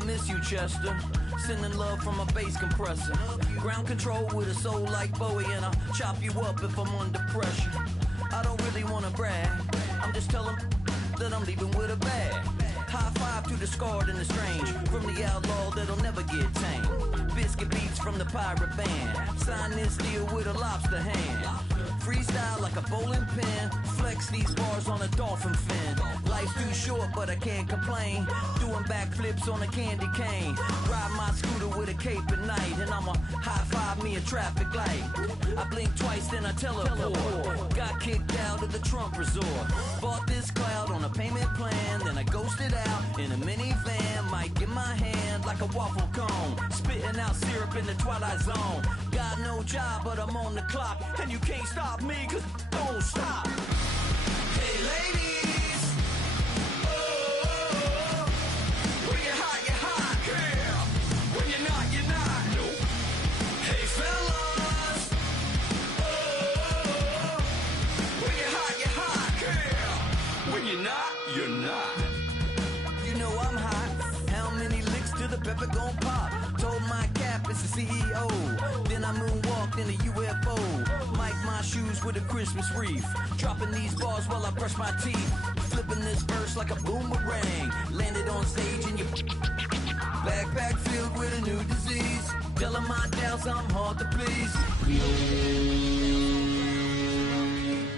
I miss you, Chester. Sending love from a bass compressor. Ground control with a soul like Bowie, and I'll chop you up if I'm under pressure. I don't really wanna brag, I'm just telling that I'm leaving with a bag. High five to the scarred and the strange, from the outlaw that'll never get tamed. Biscuit beats from the pirate band, sign this deal with a lobster hand. Freestyle like a bowling pin, flex these bars on a dolphin fin. Life's too short but I can't complain, doing backflips on a candy cane. Ride my scooter with a cape at night, and I'ma high five me a traffic light. I blink twice then I teleport, got kicked out of the Trump resort. Bought this cloud on a payment plan, then I ghosted out in a minivan. Mic in my hand like a waffle cone, spitting out syrup in the twilight zone. Got no job but I'm on the clock, and you can't stop me cause don't stop. Hey ladies, oh, when you're hot, girl. When you're not, nope. Hey fellas, oh, when you're hot, girl. When you're not, you're not. You know I'm hot, how many licks till the pepper gon' pop? Told my cap it's the CEO, then I moonwalked in a UFO. Mic my shoes with a Christmas wreath, dropping these bars while I brush my teeth. Flipping this verse like a boomerang, landed on stage in your backpack filled with a new disease. Telling my doubts I'm hard to please.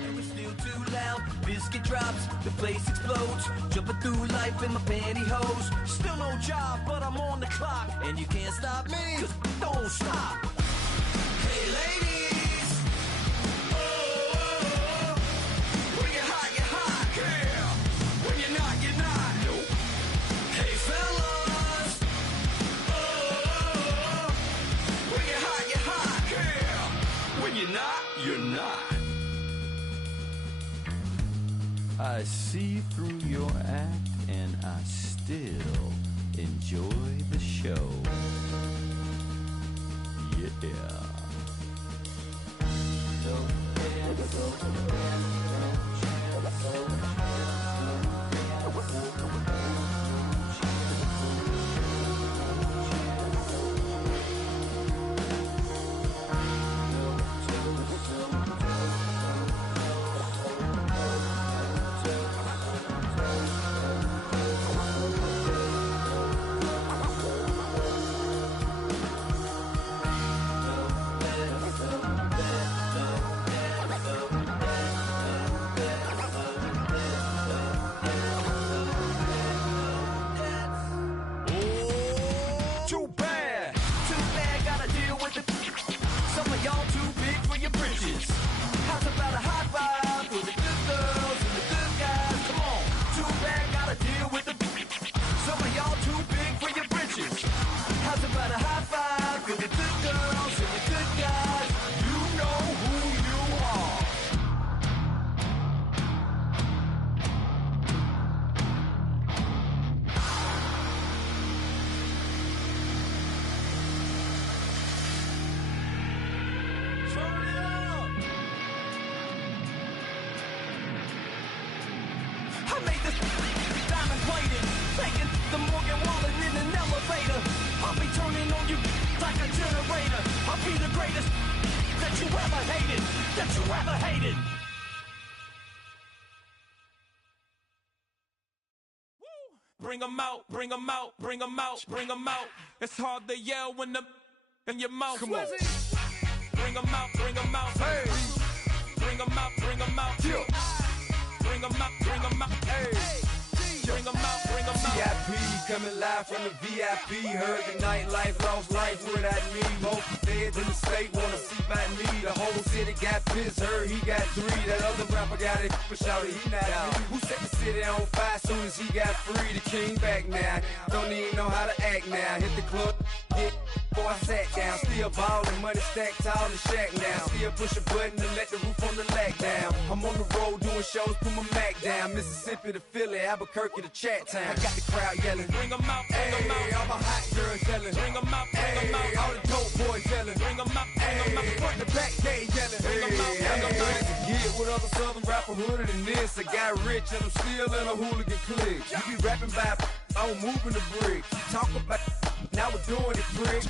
And we're still too loud, biscuit drops, the place explodes. Jumping through life in my pantyhose. Still no job, but I'm on the clock, and you can't stop me, cause don't stop. Hey ladies, oh, when you're hot, girl. When you're not, nope. Hey fellas, oh, when you're hot, girl. When you're not, you're not. I see through your act and I still enjoy the show. Yeah. Bring 'em out, bring 'em out, bring 'em out, bring 'em out. It's hard to yell when the in your mouth. Come on. Bring 'em out, bring 'em out. Hey. Bring 'em out, bring 'em out. Yeah. Bring 'em out, bring 'em out. Hey. Bring 'em out, bring 'em out. VIP coming live from the VIP. Heard the nightlife, lost life without me. Most feds in the state wanna see by me. The whole city got pissed, heard he got 3. That other rapper got it, but shouted he not out. Who set the city on fire soon as he got free? The king back now, don't even know how to act now. Hit the club, hit before I sat down. Still ballin', money stacked tall in the shack now. Still push a button to let the roof on the lag down. I'm on the road doing shows, put my Mac down. Mississippi to Philly, Albuquerque to Chat Town. I got the crowd yelling, bring 'em out, bring 'em out. All my hot girls yelling, bring 'em out, bring 'em out. All the dope boys yelling, bring 'em out, bring 'em out. Front the back gate yelling, bring 'em out, bring 'em out. Get with other southern rapper hooded than this. I got rich and I'm still in a hooligan clique. You be rapping by I was moving the bricks. You talk about now we're doing it, prick.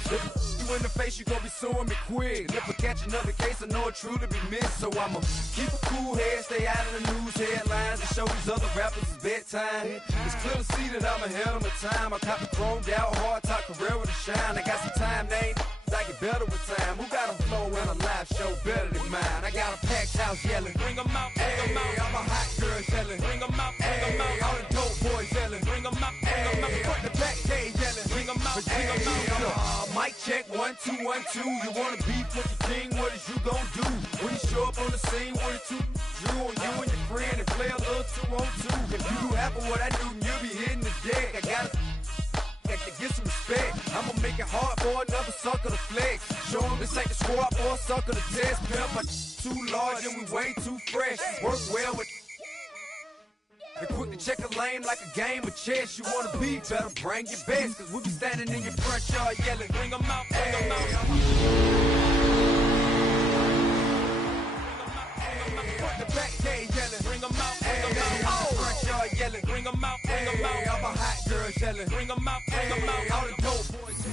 You in the face, you gon' be suing me quick. And if I catch another case, I know it truly be missed. So I'ma keep a cool head, stay out of the news headlines, and show these other rappers it's bedtime. It's clear to see that I'm ahead of my time. I caught the chromed out, hard top career with a shine. I got some time, they ain't I get better with time. Who got a flow and a live show better than mine? I got a packed house yelling, Bring 'em out, bring 'em hey, out. I'm a hot girl yelling, Bring 'em out, bring 'em hey, out. all the dope boys yelling, Bring 'em out, bring 'em out. hey, front the back cage yelling, Bring 'em out, bring 'em hey, out. mic check, 1, 2, 1, 2. You wanna beef with the king, what is you gon' do? When you show up on the scene, what is you drew on you and your friend and play a little 2-on-2. If you do half of what I do, you'll be hitting the deck. I gotta get some respect. I'ma make it hard for another sucker to flex. Show them this ain't the squad or a sucker to test. Pimp, my too large and we way too fresh. Work well with and quick to check a lane like a game of chess. You wanna be better, bring your best. Cause we be standing in your front yard yelling, Bring 'em out, bring 'em out. Front the back cage yelling, Bring 'em out, bring 'em hey, out. front yard yelling, Bring 'em out, bring 'em hey, out. I'm a hot girl yelling, Bring 'em out, bring 'em hey, out. all the dope boys.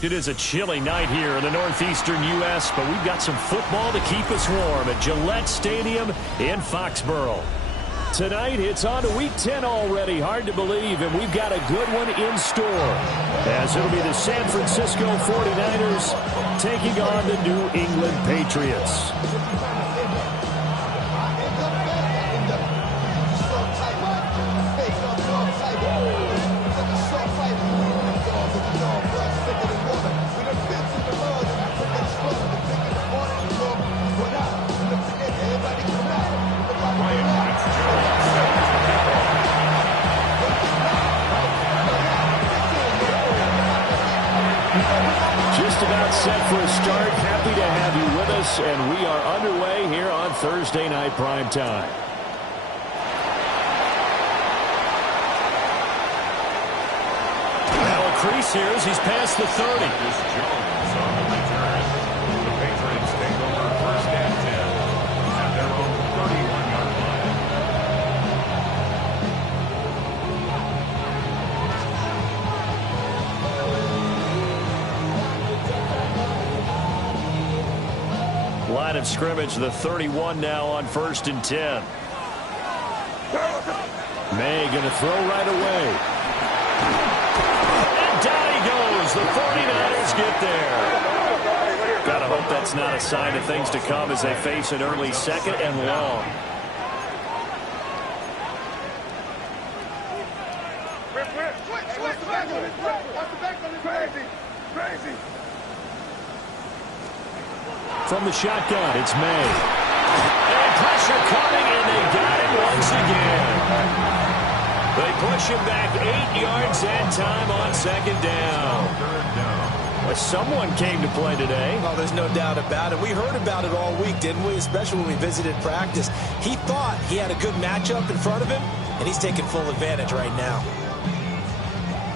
It is a chilly night here in the northeastern U.S., but we've got some football to keep us warm at Gillette Stadium in Foxborough. Tonight, it's on to Week 10 already. Hard to believe, and we've got a good one in store, as it'll be the San Francisco 49ers taking on the New England Patriots. Just about set for a start. Happy to have you with us, and we are underway here on Thursday Night Prime Time. Now a crease here as he's past the 30. This Jones on the return. The Patriots take over first and 10 at their own 31-yard line. Line of scrimmage, the 31 now on first and 10. May going to throw right away. And down he goes. The 49ers get there. Gotta hope that's not a sign of things to come as they face an early second and long. From the shotgun, it's May. And pressure coming, and they got him once again. They push him back 8 yards that time on second down. Well, someone came to play today. Oh, there's no doubt about it. We heard about it all week, didn't we? Especially when we visited practice. He thought he had a good matchup in front of him, and he's taking full advantage right now.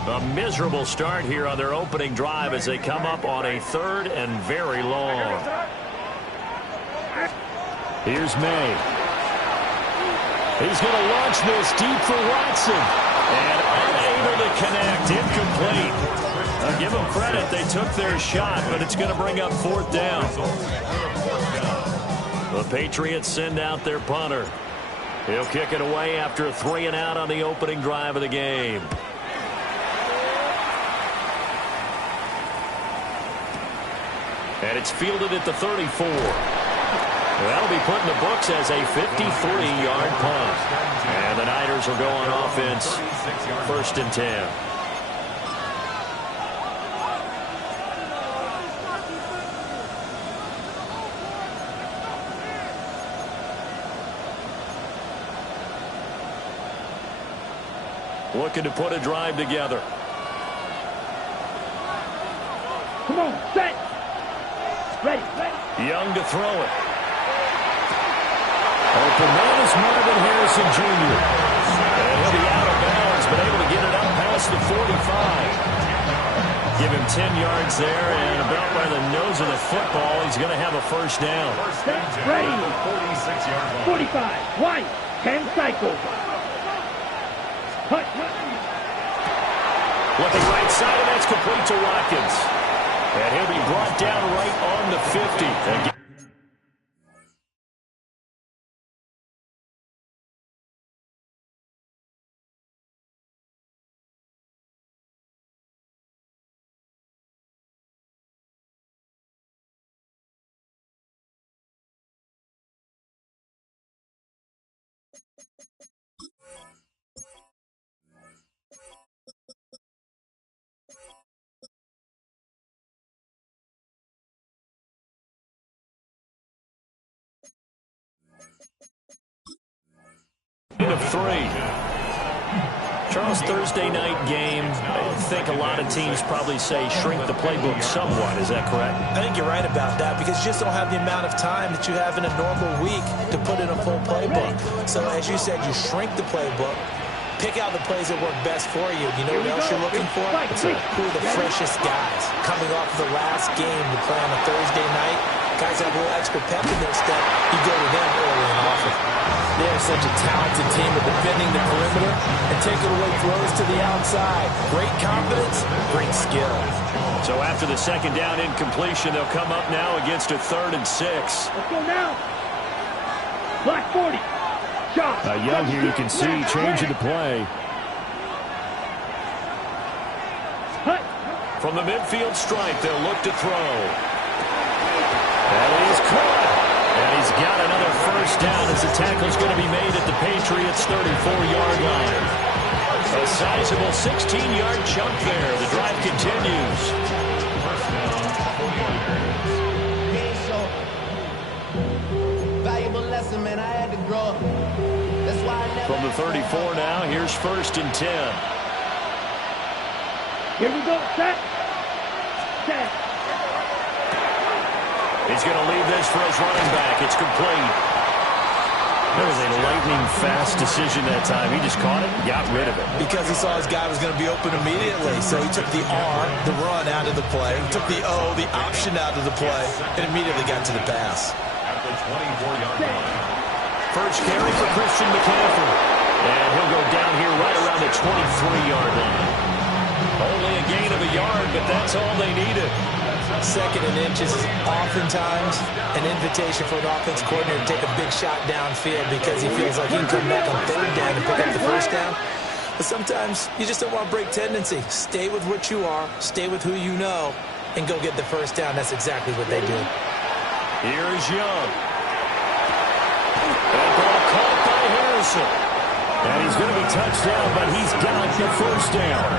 A miserable start here on their opening drive as they come up on a third and very long. Here's May. He's going to launch this deep for Watson. And unable to connect. Incomplete. I'll give them credit. They took their shot, but it's going to bring up fourth down. The Patriots send out their punter. He'll kick it away after a 3-and-out on the opening drive of the game. And it's fielded at the 34. That'll be put in the books as a 53-yard punt. And the Niners will go on offense, first and 10. Looking to put a drive together. Come on, set. Ready. Young to throw it. Open man is Marvin Harrison Jr. And he'll be out of bounds, but able to get it up past the 45. Give him 10 yards there, and about by the nose of the football, he's going to have a first down. Ready. 46-yard line. 45. White. 10 cycles. Hut. Looking right side, and that's complete to Watkins. And he'll be brought down right on the 50. Again. Of 3. Charles, Thursday night game, I think a lot of teams probably say shrink the playbook somewhat. Is that correct? I think you're right about that because you just don't have the amount of time that you have in a normal week to put in a full playbook. So as you said, you shrink the playbook, pick out the plays that work best for you. You know what else you're looking for? Who are the freshest guys coming off the last game to play on a Thursday night? Guys have a little extra pep in their step. You go to them early and often. They are such a talented team at defending the perimeter and taking away throws to the outside. Great confidence, great skill. So after the second down incompletion, they'll come up now against a 3rd and 6. Let's go now. Black 40. Shot. Young here, you can see changing the play. From the midfield stripe, they'll look to throw. And he's caught. And he's got another first down as the tackle's going to be made at the Patriots' 34-yard line. A sizable 16-yard chunk there. The drive continues. Valuable lesson, man. I had to grow up. That's why I never... From the 34 now, here's 1st and 10. Here we go. Set. Set. He's going to leave this for his running back. It's complete. That was a lightning-fast decision that time. He just caught it and got rid of it. Because he saw his guy was going to be open immediately. So he took the R, the run, out of the play. He took the O, the option, out of the play, and immediately got to the pass. At the 24-yard line. First carry for Christian McCaffrey. And he'll go down here right around the 23-yard line. Only a gain of a yard, but that's all they needed. 2nd and inches is oftentimes an invitation for an offense coordinator to take a big shot downfield because he feels like he can come back on 3rd down and pick up the first down. But sometimes you just don't want to break tendency. Stay with what you are, stay with who you know, and go get the first down. That's exactly what they did. Here is Young. And ball caught by Harrison. And he's going to be touched down, but he's got the first down.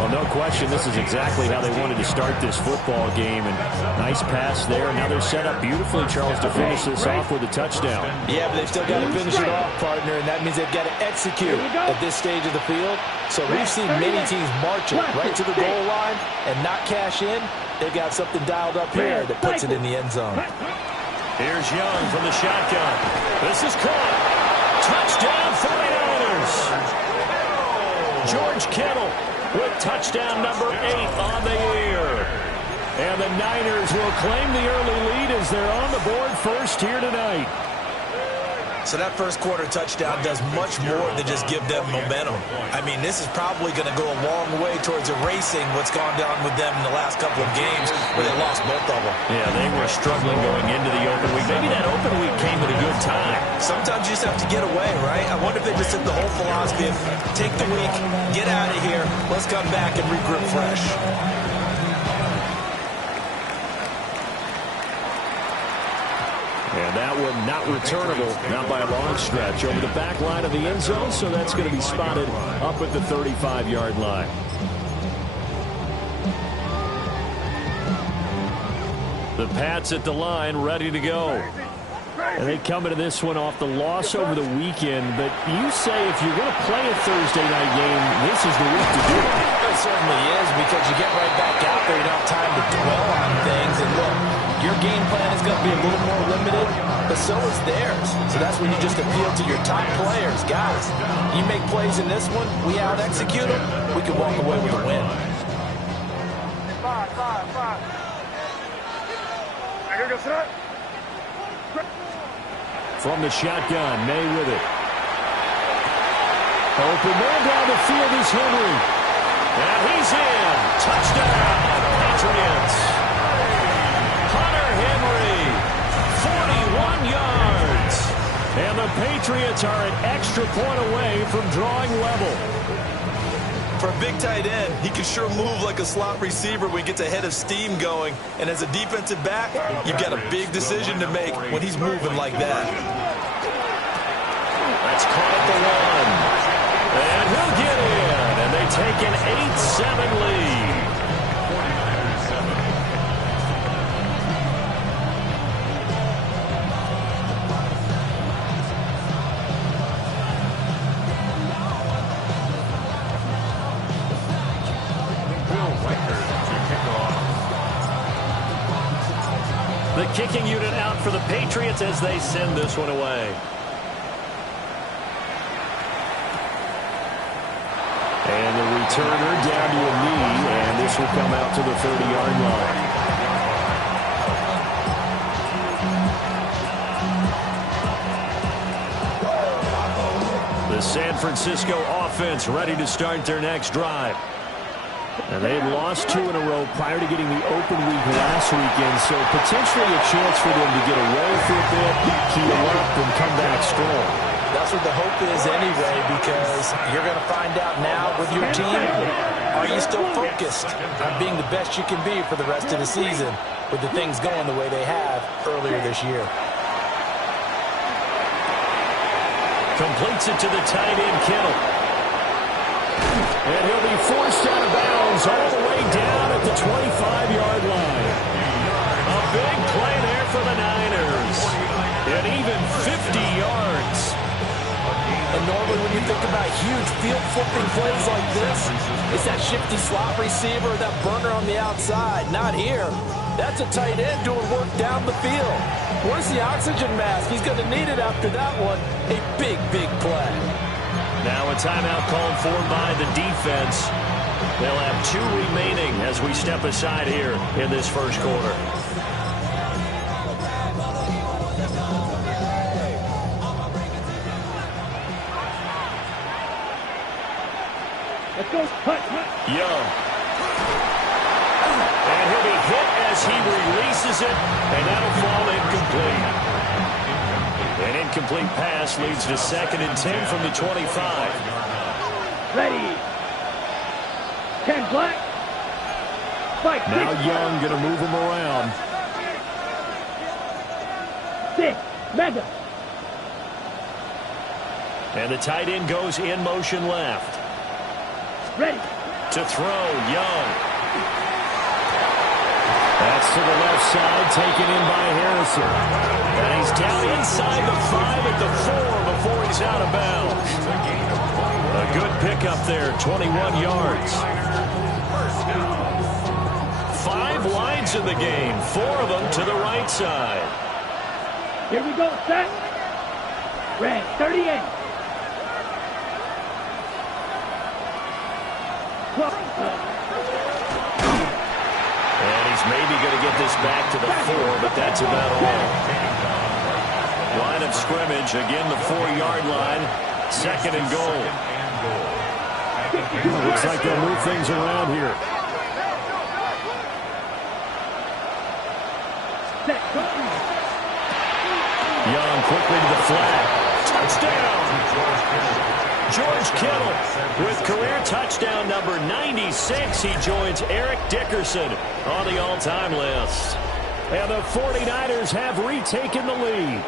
Well, no question, this is exactly how they wanted to start this football game. And nice pass there. Now they're set up beautifully, Charles, to finish this off with a touchdown. Yeah, but they've still got to finish it off, partner, and that means they've got to execute at this stage of the field. So we've seen many teams marching right to the goal line and not cash in. They've got something dialed up here that puts it in the end zone. Here's Young from the shotgun. This is caught. Touchdown, 49ers. George Kittle with touchdown number 8 on the year. And the Niners will claim the early lead as they're on the board first here tonight. So that first quarter touchdown does much more than just give them momentum. I mean, this is probably going to go a long way towards erasing what's gone down with them in the last couple of games where they lost both of them. Yeah, they were struggling going into the open week. Maybe that open week came at a good time. Sometimes you just have to get away, right? I wonder if they just took the whole philosophy of take the week, get out of here, let's come back and regroup fresh. And that one not returnable, not by a long stretch, over the back line of the end zone, so that's going to be spotted up at the 35-yard line. The Pats at the line, ready to go. And they come into this one off the loss over the weekend, but you say if you're going to play a Thursday night game, this is the week to do it. It certainly is, because you get right back out there, you don't have time to dwell on things, and look, your game plan is going to be a little more limited, but so is theirs. So that's when you just appeal to your top players. Guys, you make plays in this one, we out-execute them, we can walk away with a win. From the shotgun, May with it. Open man down the field is Henry. Patriots are an extra point away from drawing level. For a big tight end, he can sure move like a slot receiver when he gets a head of steam going. And as a defensive back, you've got a big decision to make when he's moving like that. That's caught at the 1. And he'll get in. And they take an 8-7 lead. The kicking unit out for the Patriots as they send this one away. And the returner down to a knee, and this will come out to the 30-yard line. The San Francisco offense ready to start their next drive. And they had lost 2 in a row prior to getting the open week last weekend, so potentially a chance for them to get away for a bit, heal up, and come back strong. That's what the hope is anyway, because you're going to find out now with your team, are you still focused on being the best you can be for the rest of the season with the things going the way they have earlier this year? Completes it to the tight end, Kittle. And he'll be forced out of bounds all the way down at the 25-yard line. A big play there for the Niners. And even 50 yards. And normally when you think about huge field-flipping plays like this, it's that shifty slot receiver, that burner on the outside. Not here. That's a tight end doing work down the field. Where's the oxygen mask? He's going to need it after that one. A big, big play. Now a timeout called for by the defense. They'll have 2 remaining as we step aside here in this first quarter. Let's go. Hut. Young. And he'll be hit as he releases it, and that'll fall incomplete. An incomplete pass leads to 2nd and 10 from the 25. Ready. 10 black. Fight. Now Young going to move him around. 6. Mega. And the tight end goes in motion left. Ready. To throw, Young. That's to the left side, taken in by Harrison. And he's down inside the 5 at the 4 before he's out of bounds. A good pickup there, 21 yards. 5 lines in the game, 4 of them to the right side. Here we go, set. Red, 38. 12. And he's maybe going to get this back to the 4, but that's about all. Line of scrimmage, again the 4-yard line. 2nd and goal. Looks like they'll move things around here. Young quickly to the flat. Touchdown! George Kittle with career touchdown number 96. He joins Eric Dickerson on the all-time list. And the 49ers have retaken the lead.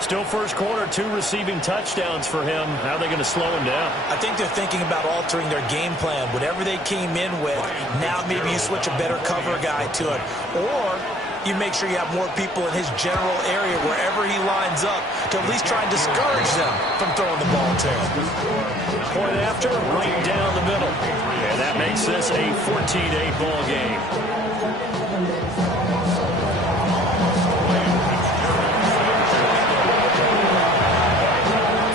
Still first quarter, 2 receiving touchdowns for him. How are they going to slow him down? I think they're thinking about altering their game plan. Whatever they came in with, now maybe you switch a better cover guy to it. Or you make sure you have more people in his general area wherever he lines up to at least try and discourage them from throwing the ball to him. Point after, right down the middle. And that makes this a 14-8 ball game.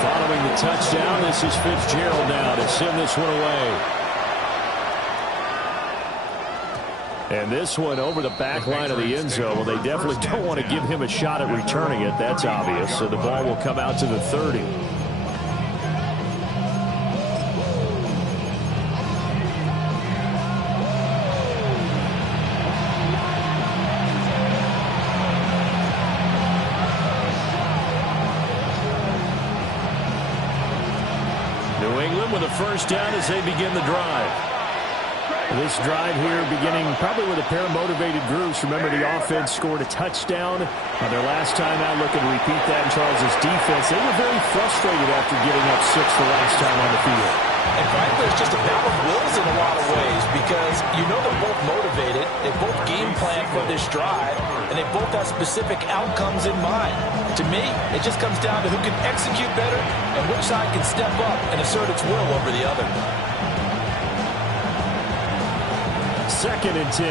Following the touchdown, this is Fitzgerald now to send this one away. And this one over the back line of the end zone. Well, they definitely don't want to give him a shot at returning it. That's obvious. So the ball will come out to the 30. first down as they begin the drive. This drive here beginning probably with a pair of motivated groups. Remember, the offense scored a touchdown on their last time out. Looking to repeat that in Charles' defense. They were very frustrated after getting up 6 the last time on the field. And frankly, it's just a battle of wills in a lot of ways because you know they're both motivated. They both game plan for this drive, and they both have specific outcomes in mind. To me, it just comes down to who can execute better and which side can step up and assert its will over the other. 2nd and 10.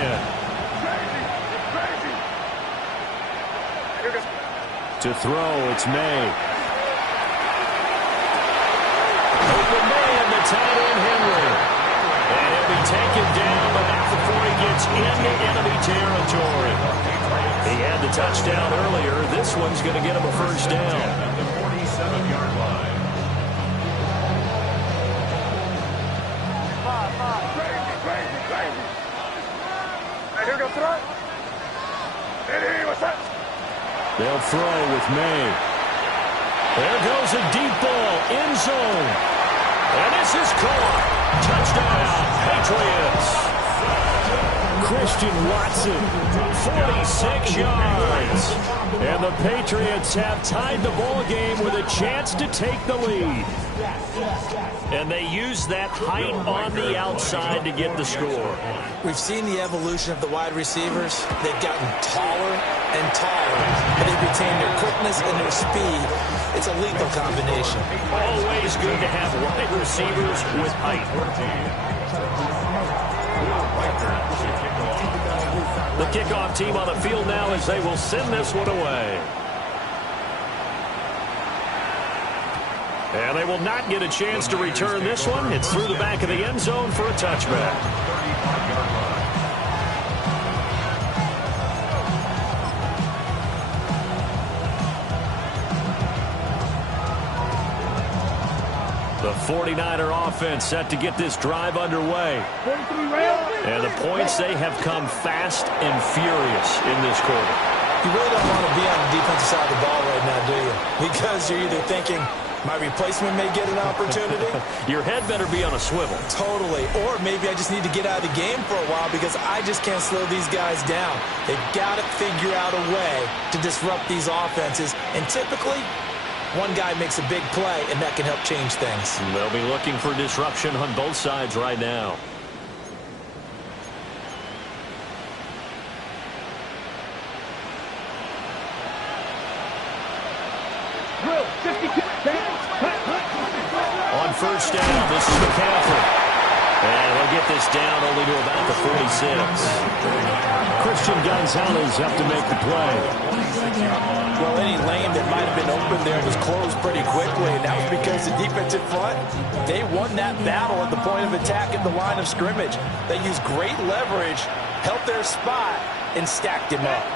To throw, it's May. Open May and the tight end Henry. And he'll be taken down, but not before he gets into enemy territory. He had the touchdown earlier. This one's going to get him a first down. At the 47-yard line. They'll throw with May. There goes a deep ball, end zone. And this is caught. Touchdown, Patriots. Christian Watson, 46 yards. And the Patriots have tied the ball game with a chance to take the lead. And they use that height on the outside to get the score. We've seen the evolution of the wide receivers. They've gotten taller and taller, but they've retained their quickness and their speed. It's a lethal combination. Always good to have wide receivers with height. The kickoff team on the field now as they will send this one away. And they will not get a chance to return this one. It's through the back of the end zone for a touchback. The 49er offense set to get this drive underway. And the points, they have come fast and furious in this quarter. You really don't want to be on the defensive side of the ball right now, do you? Because you're either thinking, my replacement may get an opportunity. Your head better be on a swivel. Totally. Or maybe I just need to get out of the game for a while because I just can't slow these guys down. They've got to figure out a way to disrupt these offenses. And typically, one guy makes a big play, and that can help change things. They'll be looking for disruption on both sides right now. On first down, this is McCaffrey. And they'll get this down only to about the 46. Christian Gonzalez have to make the play. Well, any lane that might have been open there was closed pretty quickly, and that was because the defensive front, they won that battle at the point of attack at the line of scrimmage. They used great leverage, helped their spot, and stacked him up.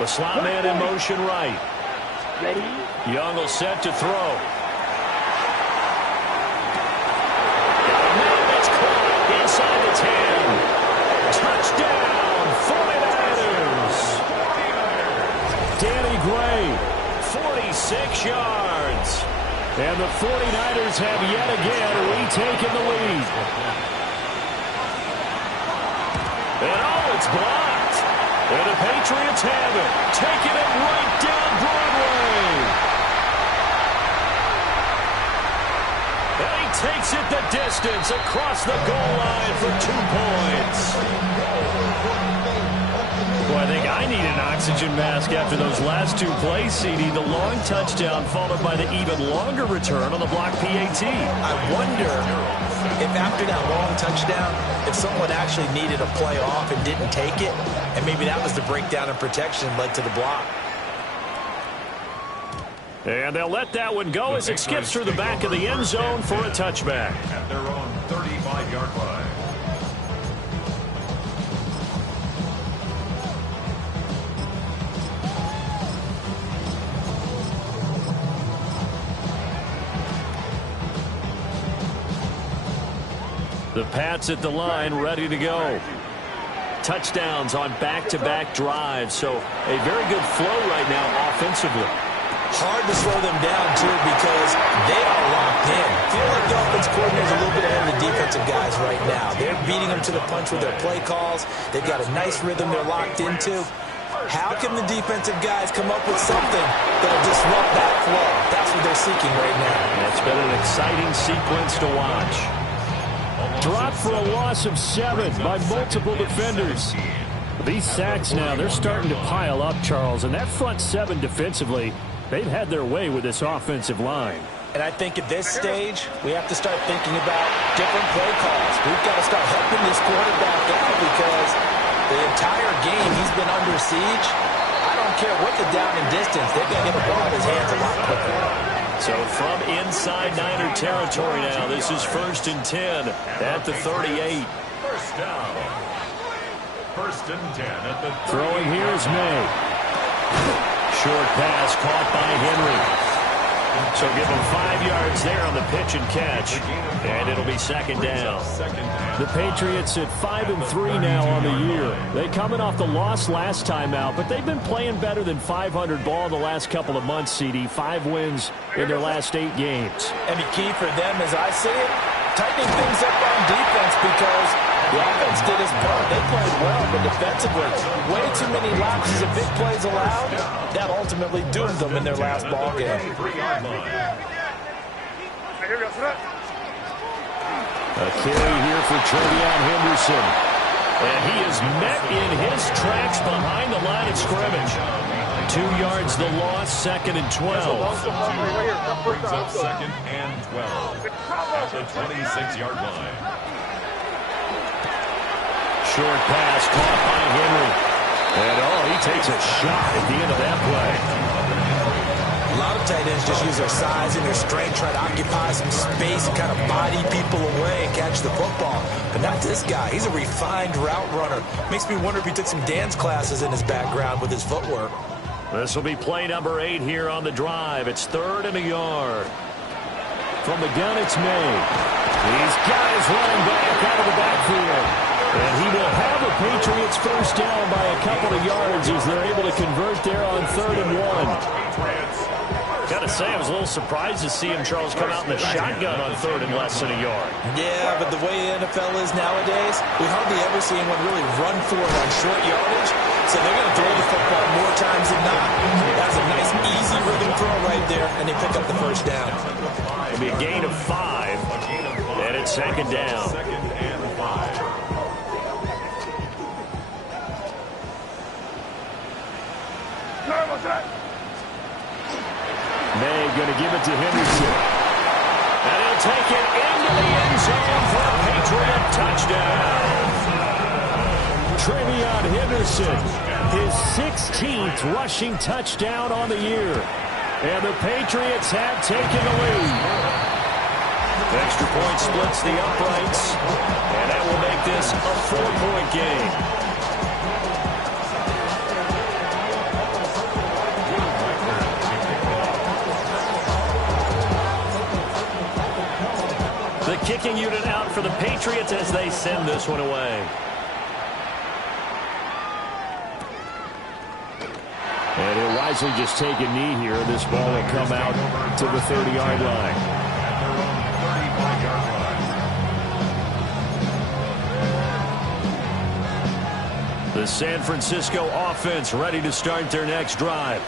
The slot man in motion right. Ready? Young will set to throw. Inside the 10. Touchdown, 49ers. Danny Gray, 46 yards. And the 49ers have yet again retaken the lead. And oh, it's blocked. And the Patriots have it, taking it right down Broadway. And he takes it the distance across the goal line for 2 points. Well, I think I need an oxygen mask after those last 2 plays, CD. The long touchdown followed by the even longer return on the block PAT. I wonder if after that long touchdown, if someone actually needed a play off and didn't take it, and maybe that was the breakdown in protection led to the block. And they'll let that one go as it skips through the back of the end zone for a touchback. At their own 35-yard line. The Pats at the line, ready to go. Touchdowns on back-to-back drives, so a very good flow right now offensively. Hard to slow them down, too, because they are locked in. I feel like the offense coordinator is a little bit ahead of the defensive guys right now. They're beating them to the punch with their play calls. They've got a nice rhythm they're locked into. How can the defensive guys come up with something that'll disrupt that flow? That's what they're seeking right now. It's been an exciting sequence to watch. Dropped for a loss of 7 by multiple defenders. These sacks now, they're starting to pile up, Charles, and that front 7 defensively, they've had their way with this offensive line. And I think at this stage, we have to start thinking about different play calls. We've got to start helping this quarterback out because the entire game he's been under siege. I don't care what the down and distance, they're going to get the ball in his hands a lot quicker. So from inside Niner territory now, this is 1st and 10 at the 38. First down. 1st and 10 at the 38. Throwing here is May. Short pass caught by Henry. So give them 5 yards there on the pitch and catch. And it'll be 2nd down. The Patriots at 5-3 now on the year. They coming off the loss last time out, but they've been playing better than 500 ball the last couple of months, CD. 5 wins in their last 8 games. And the key for them, as I see it, tightening things up on defense because the offense did his part. They played well, but defensively, way too many lapses of big plays allowed. That ultimately doomed them in their last ball game. A carry here for Trevion Henderson. And he is met in his tracks behind the line of scrimmage. 2 yards the loss, 2nd and 12. Brings up 2nd and 12 at the 26-yard line. Short pass caught by Henry. And he takes a shot at the end of that play. A lot of tight ends just use their size and their strength, try to occupy some space and kind of body people away and catch the football. But not this guy. He's a refined route runner. Makes me wonder if he took some dance classes in his background with his footwork. This will be play number 8 here on the drive. It's 3rd and a yard. From the gun, it's May. He's got his running back out of the backfield. And he will have a Patriots first down by a couple of yards as they're able to convert there on 3rd and 1. Gotta say, I was a little surprised to see him, Charles, come out in the shotgun on 3rd and less than a yard. Yeah, but the way the NFL is nowadays, we hardly ever see anyone really run for it on short yardage. So they're going to throw the football more times than not. That's a nice, easy rhythm throw right there, and they pick up the first down. It'll be a gain of 5, and it's 2nd down. 2nd and 5. May going to give it to Henderson. And he'll take it into the end zone for a Patriot touchdown. Trevion Henderson, his 16th rushing touchdown on the year. And the Patriots have taken the lead. Extra point splits the uprights. And that will make this a 4-point game. The kicking unit out for the Patriots as they send this one away. And he'll wisely just take a knee here. This ball will come out to the 30-yard line. The San Francisco offense ready to start their next drive.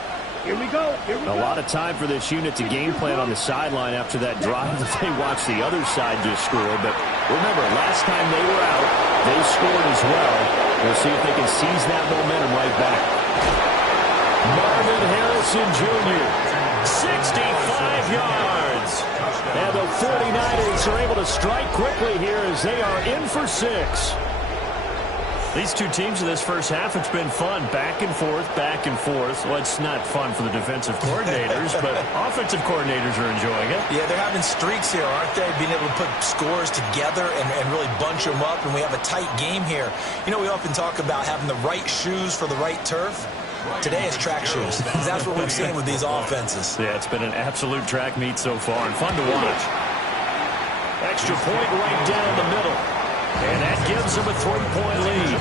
Here we go. A lot of time for this unit to game plan on the sideline after that drive that they watched the other side just score. But remember, last time they were out, they scored as well. We'll see if they can seize that momentum right back. Marvin Harrison Jr., 65 yards. And the 49ers are able to strike quickly here as they are in for 6. These two teams in this first half, it's been fun. Back and forth, back and forth. Well, it's not fun for the defensive coordinators, but offensive coordinators are enjoying it. Yeah, they're having streaks here, aren't they? Being able to put scores together and really bunch them up, and we have a tight game here. You know, we often talk about having the right shoes for the right turf. Today it's track shoes. That's what we've seen with these offenses. Yeah, it's been an absolute track meet so far, and fun to watch. Extra point right down the middle. And that gives them a 3-point lead.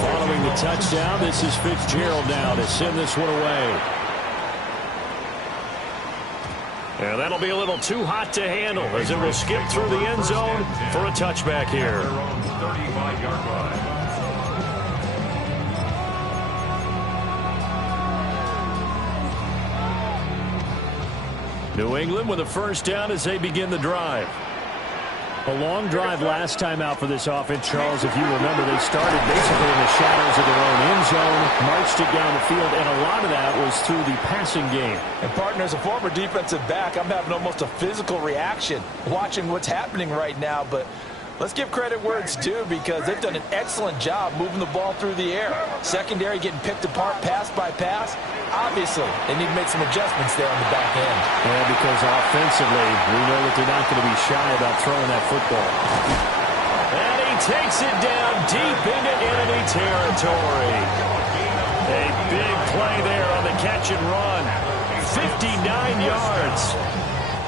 Following the touchdown, this is Fitzgerald now to send this one away. And that'll be a little too hot to handle as it will skip through the end zone for a touchback here. 35-yard line. New England with a first down as they begin the drive. A long drive last time out for this offense, Charles. If you remember, they started basically in the shadows of their own end zone, marched it down the field, and a lot of that was through the passing game. And, partner, as a former defensive back, I'm having almost a physical reaction watching what's happening right now. But let's give credit where it's due because they've done an excellent job moving the ball through the air. Secondary getting picked apart pass by pass. Obviously, they need to make some adjustments there on the back end. Yeah, because offensively, we know that they're not going to be shy about throwing that football. And he takes it down deep into enemy territory. A big play there on the catch and run. 59 yards.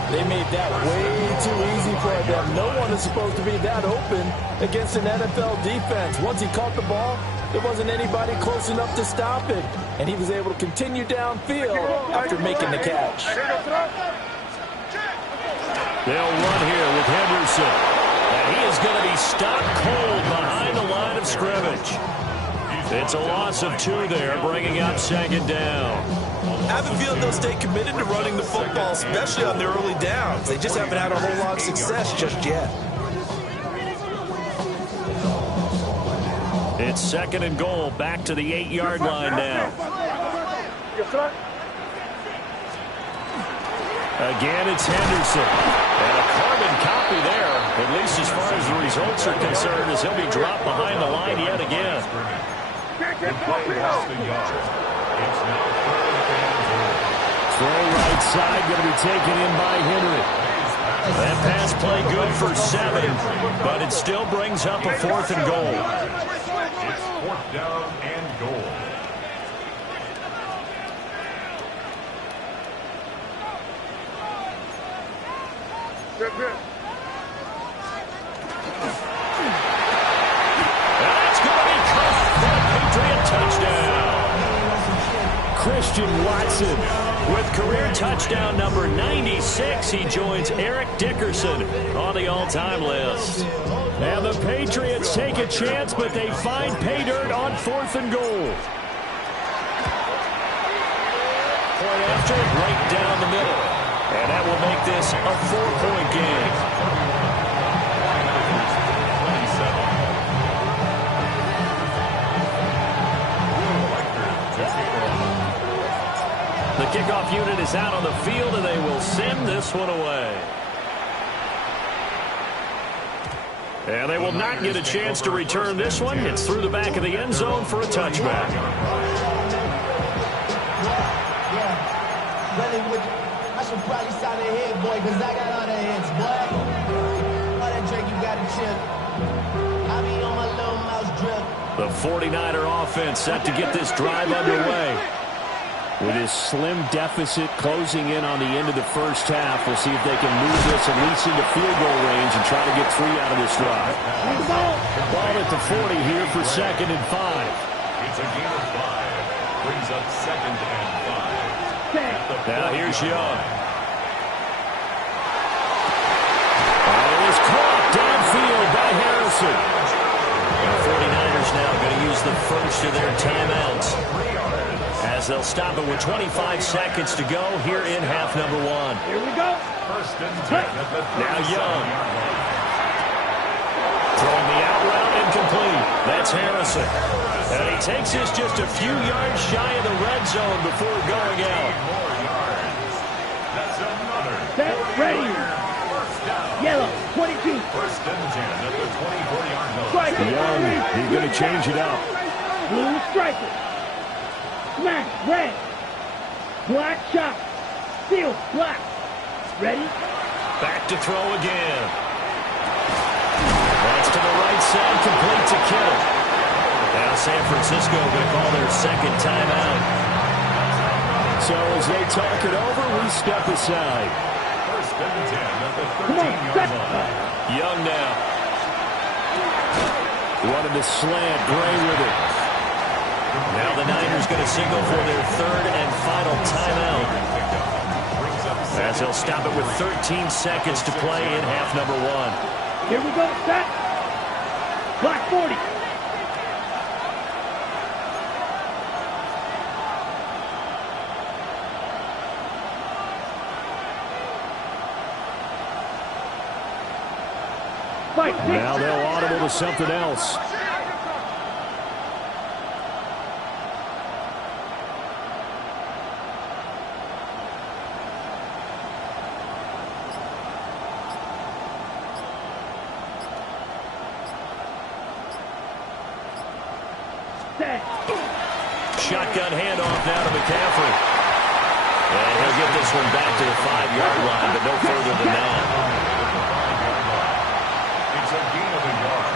They made that way too easy for them. No one is supposed to be that open against an NFL defense. Once he caught the ball, there wasn't anybody close enough to stop it. And he was able to continue downfield after making the catch. They'll run here with Henderson. And he is going to be stopped cold behind the line of scrimmage. It's a loss of 2 there, bringing up second down. I have a feeling they'll stay committed to running the football, especially on their early downs. They just haven't had a whole lot of success just yet. It's second and goal, back to the 8-yard line now. Again, it's Henderson. And a carbon copy there, at least as far as the results are concerned, as he'll be dropped behind the line yet again. Throw right side, going to be taken in by Henry. That pass play good for 7, but it still brings up a 4th and goal. It's 4th down and goal. That's going to be caught for a Patriot touchdown. Christian Watson with career touchdown number 96. He joins Eric Dickerson on the all-time list. And the Patriots take a chance, but they find pay dirt on 4th and goal. Point after, right down the middle. And that will make this a 4-point game. The kickoff unit is out on the field, and they will send this one away. And they will not get a chance to return this one. It's through the back of the end zone for a touchback. I should probably sign a head, boy, because I got all the heads, boy. All that drink you got to chip. I be on my little mouse drip. The 49er offense set to get this drive underway. With his slim deficit closing in on the end of the first half, we'll see if they can move this at least into field goal range and try to get 3 out of this drive. Ball at the 40 here for 2nd and 5. It's a game of 5. Brings up 2nd and 5. Now here's Young. And it is caught downfield by Harrison. The 49ers now going to use the first of their timeouts, as they'll stop it with 25 seconds to go here in half number 1. Here we go. First and 10 at the Now Young. Throwing the out route incomplete. That's Harrison. And he takes this just a few yards shy of the red zone before going out. That's another. Set, ready. Yellow, 22. First and 10 at the 24-yard line. Striker. Young, he's going to change it up. Blue striker. Smash, red. Black chop. Steel, black. Ready? Back to throw again. That's to the right side, complete to Kittle. Now San Francisco going to call their second timeout. So as they talk it over, we step aside. First and 10 at the Come on, 13-yard line. Young now. Running the slant, Gray with it. Now the Niners going to signal for their third and final timeout, as they'll stop it with 13 seconds to play in half number 1. Here we go, set. Clock 40. Now they'll audible to something else. Shotgun handoff now to McCaffrey. And he'll get this one back to the 5-yard line, but no further than that. It's a gain of a yard.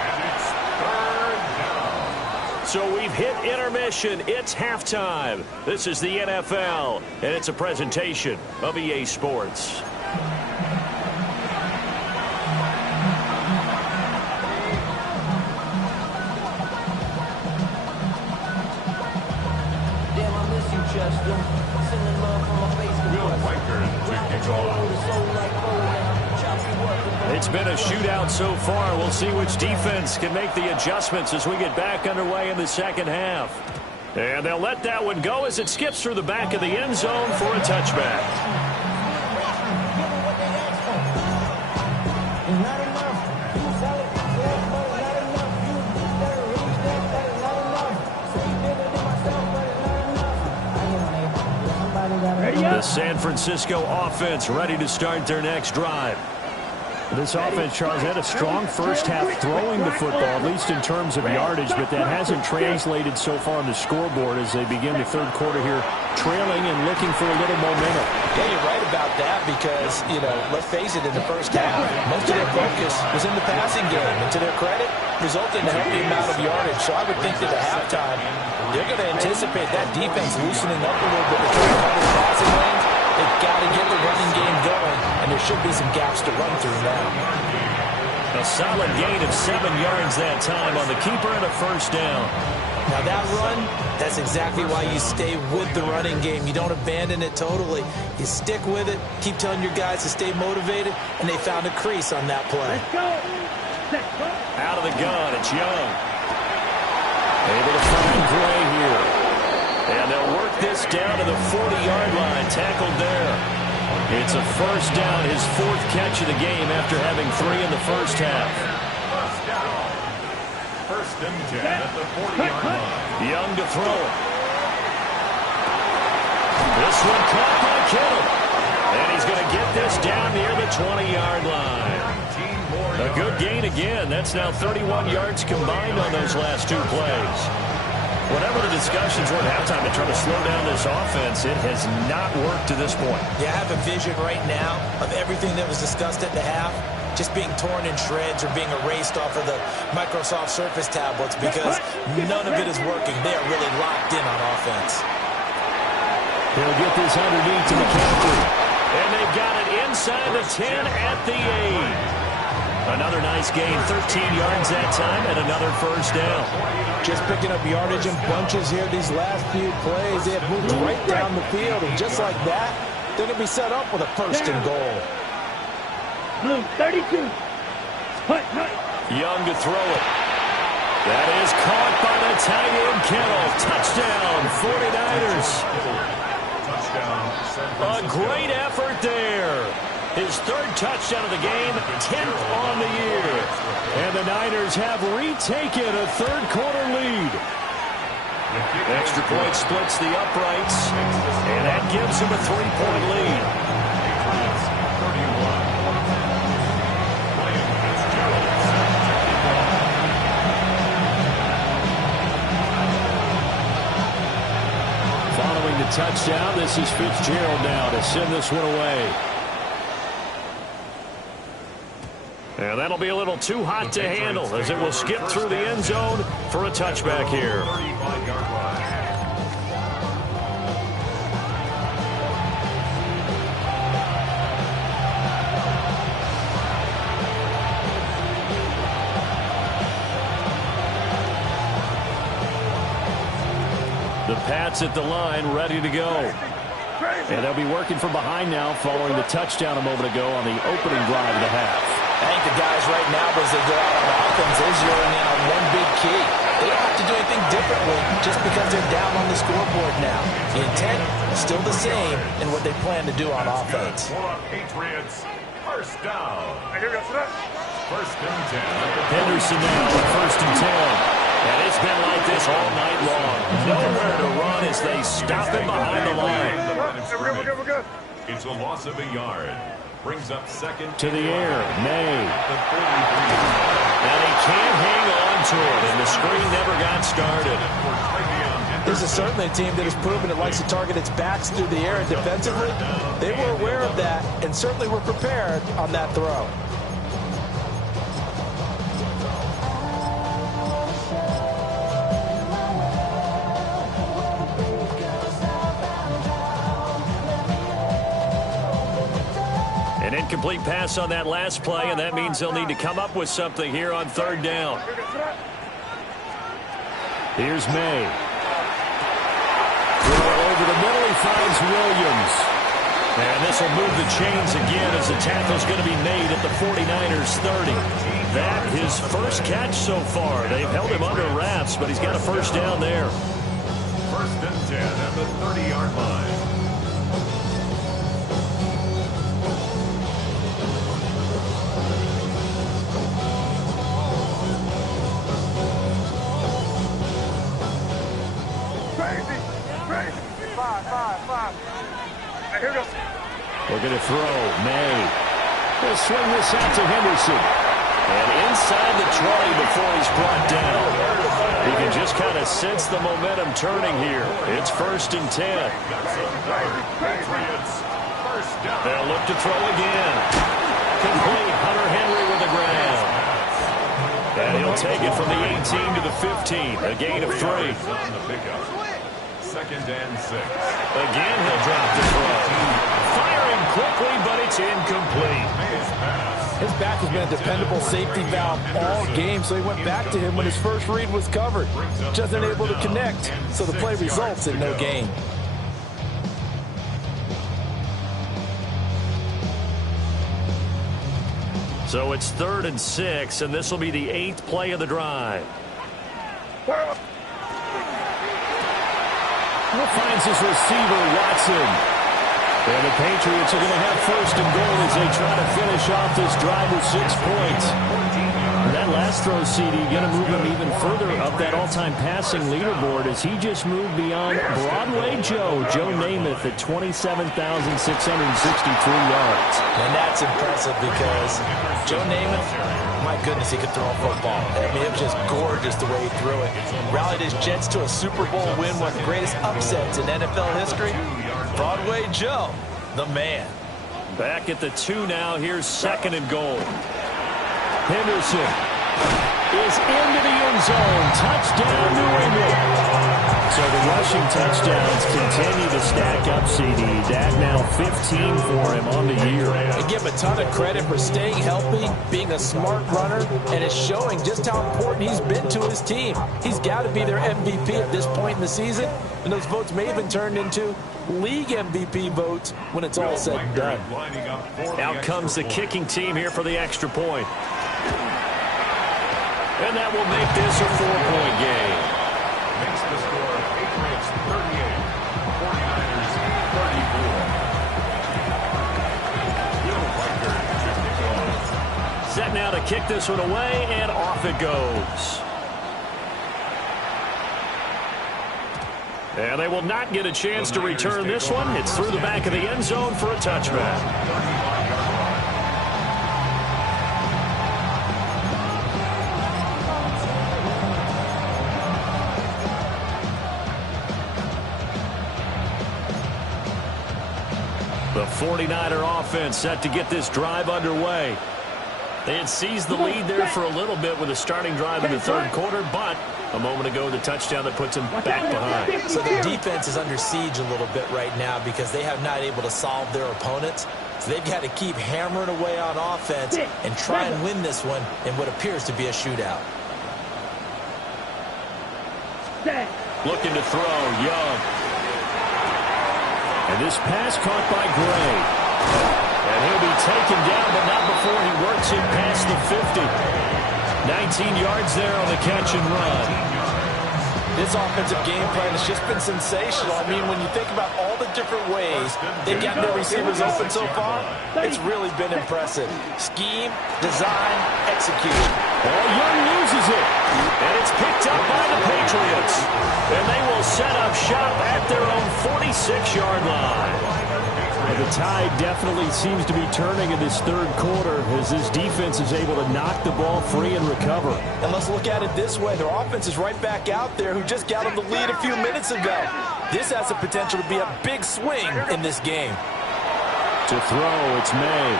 And it's 3rd down. So we've hit intermission. It's halftime. This is the NFL, and it's a presentation of EA Sports. It's been a shootout so far. We'll see which defense can make the adjustments as we get back underway in the second half. And they'll let that one go as it skips through the back of the end zone for a touchback. The San Francisco offense ready to start their next drive. This offense, Charles, had a strong first half throwing the football, at least in terms of yardage, but that hasn't translated so far on the scoreboard as they begin the third quarter here, trailing and looking for a little momentum. Yeah, you're right about that because, let's face it, in the first half, most of their focus was in the passing game. And to their credit, resulted in a healthy amount of yardage. So I would think that at halftime, they're going to anticipate that defense loosening up a little bit to try to cover the passing lanes. They've got to get the running game going, and there should be some gaps to run through now. A solid gain of 7 yards that time on the keeper and a first down. Now that run, that's exactly why you stay with the running game. You don't abandon it totally. You stick with it, keep telling your guys to stay motivated, and they found a crease on that play. Let's go. Out of the gun, it's Young. Able to find Gray here. And they'll work this down to the 40-yard line, tackled there. It's a first down, his 4th catch of the game after having 3 in the first half. First and 10 at the 40-yard line. Young to throw it. This one caught by Kittle. And he's going to get this down near the 20-yard line. A good gain again. That's now 31 yards combined on those last 2 plays. Whatever the discussions were at halftime to try to slow down this offense, it has not worked to this point. Yeah, I have a vision right now of everything that was discussed at the half just being torn in shreds or being erased off of the Microsoft Surface tablets because none of it is working. They are really locked in on offense. He'll get this underneath to McCaffrey. And they've got it inside the 10 at the 8. Another nice gain, 13 yards that time, and another first down. Just picking up yardage in bunches here these last few plays. They have moved right down the field, and just like that, they're going to be set up with a first and goal. Blue 32. Hut. Young to throw it. That is caught by the tight end, Kittle. Touchdown, 49ers. A great effort there. His 3rd touchdown of the game, 10th on the year. And the Niners have retaken a third-quarter lead. Extra point splits the uprights, and that gives them a 3-point lead. Following the touchdown, this is Fitzgerald now to send this one away. And that'll be a little too hot to handle as it will skip through the end zone for a touchback here. Pats at the line, ready to go. And they'll be working from behind now following the touchdown a moment ago on the opening drive of the half. I think the guys right now, as they go out on offense, they're zeroing in on one big key. They don't have to do anything differently just because they're down on the scoreboard now. The intent is still the same in what they plan to do on offense. Patriots, first down. First and 10. Henderson now at first and 10. And it's been like this all night long. Nowhere to run as they stop him behind the line. We're good. It's a loss of a yard. Brings up second. To the air, May. And he can't hang on to it, and the screen never got started. This is certainly a team that has proven it likes to target its backs through the air and defensively. They were aware of that and certainly were prepared on that throw. An incomplete pass on that last play, and that means they'll need to come up with something here on third down. Here's May. Throw over the middle, he finds Williams. And this will move the chains again as the tackle's going to be made at the 49ers 30. That his first catch so far. They've held him under wraps, but he's got a first down there. First and 10 at the 30-yard line. Looking to throw. May. He'll swing this out to Henderson. And inside the 20 before he's brought down. You can just kind of sense the momentum turning here. It's first and 10. They'll look to throw again. Complete. Hunter Henry with the grab. And he'll take it from the 18 to the 15. A gain of 3. Second and 6. Again, he'll drop the throw. Firing quickly, but it's incomplete. His back has been a dependable safety valve all game, so he went back to him when his first read was covered. Just unable to connect, so the play results in no gain. So it's 3rd and 6, and this will be the 8th play of the drive. Finds his receiver, Watson. And the Patriots are going to have first and goal as they try to finish off this drive with 6 points. And that last throw, CD, going to move him even further up that all-time passing leaderboard as he just moved beyond Broadway Joe Namath at 27,663 yards. And that's impressive because Joe Namath, my goodness, he could throw a football. I mean, it was just gorgeous the way he threw it. Rallied his Jets to a Super Bowl win, one of the greatest upsets in NFL history. Broadway Joe, the man. Back at the 2 now. Here's 2nd and goal. Henderson is into the end zone. Touchdown, New England. So the rushing touchdowns continue to stack up, CD. That now 15 for him on the year. I give him a ton of credit for staying healthy, being a smart runner, and it's showing just how important he's been to his team. He's got to be their MVP at this point in the season, and those votes may have been turned into league MVP votes when it's all said and done. Out comes the kicking team here for the extra point. And that will make this a 4-point game. Makes the score Patriots 38, 49ers 34. Set now to kick this one away, and off it goes. And they will not get a chance to return this one. It's through the back of the end zone for a touchback. The 49er offense set to get this drive underway. They had seized the lead there for a little bit with a starting drive in the 3rd quarter, but a moment ago the touchdown that puts them back behind. So the defense is under siege a little bit right now because they have not able to solve their opponents. So they've got to keep hammering away on offense and try and win this one in what appears to be a shootout. Looking to throw, Young. And this pass caught by Gray. And he'll be taken down, but not before he works it past the 50. 19 yards there on the catch and run. This offensive game plan has just been sensational. I mean, when you think about all the different ways they've gotten their receivers open so far, it's really been impressive. Scheme, design, execution. Well, Young loses it, and it's picked up by the Patriots. And they will set up shop at their own 46-yard line. And the tide definitely seems to be turning in this third quarter as this defense is able to knock the ball free and recover. And let's look at it this way. Their offense is right back out there who just got them the lead a few minutes ago. This has the potential to be a big swing in this game. To throw, it's May.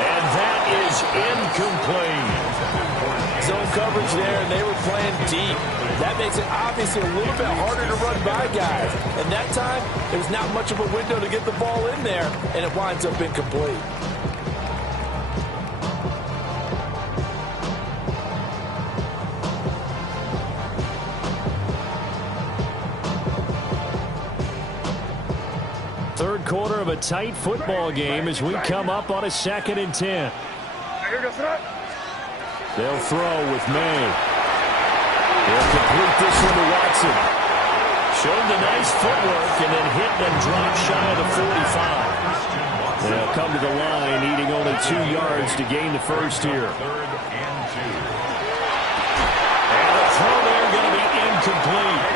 And that is incomplete. Zone coverage there, and they were playing deep. That makes it obviously a little bit harder to run by guys. And that time, there was not much of a window to get the ball in there, and it winds up incomplete. Third quarter of a tight football game as we come up on a 2nd and 10. They'll throw with May. They'll complete this one to Watson. Showed the nice footwork and then hit and drop shy of the 45. They'll come to the line, needing only 2 yards to gain the first here. And the throw there going to be incomplete.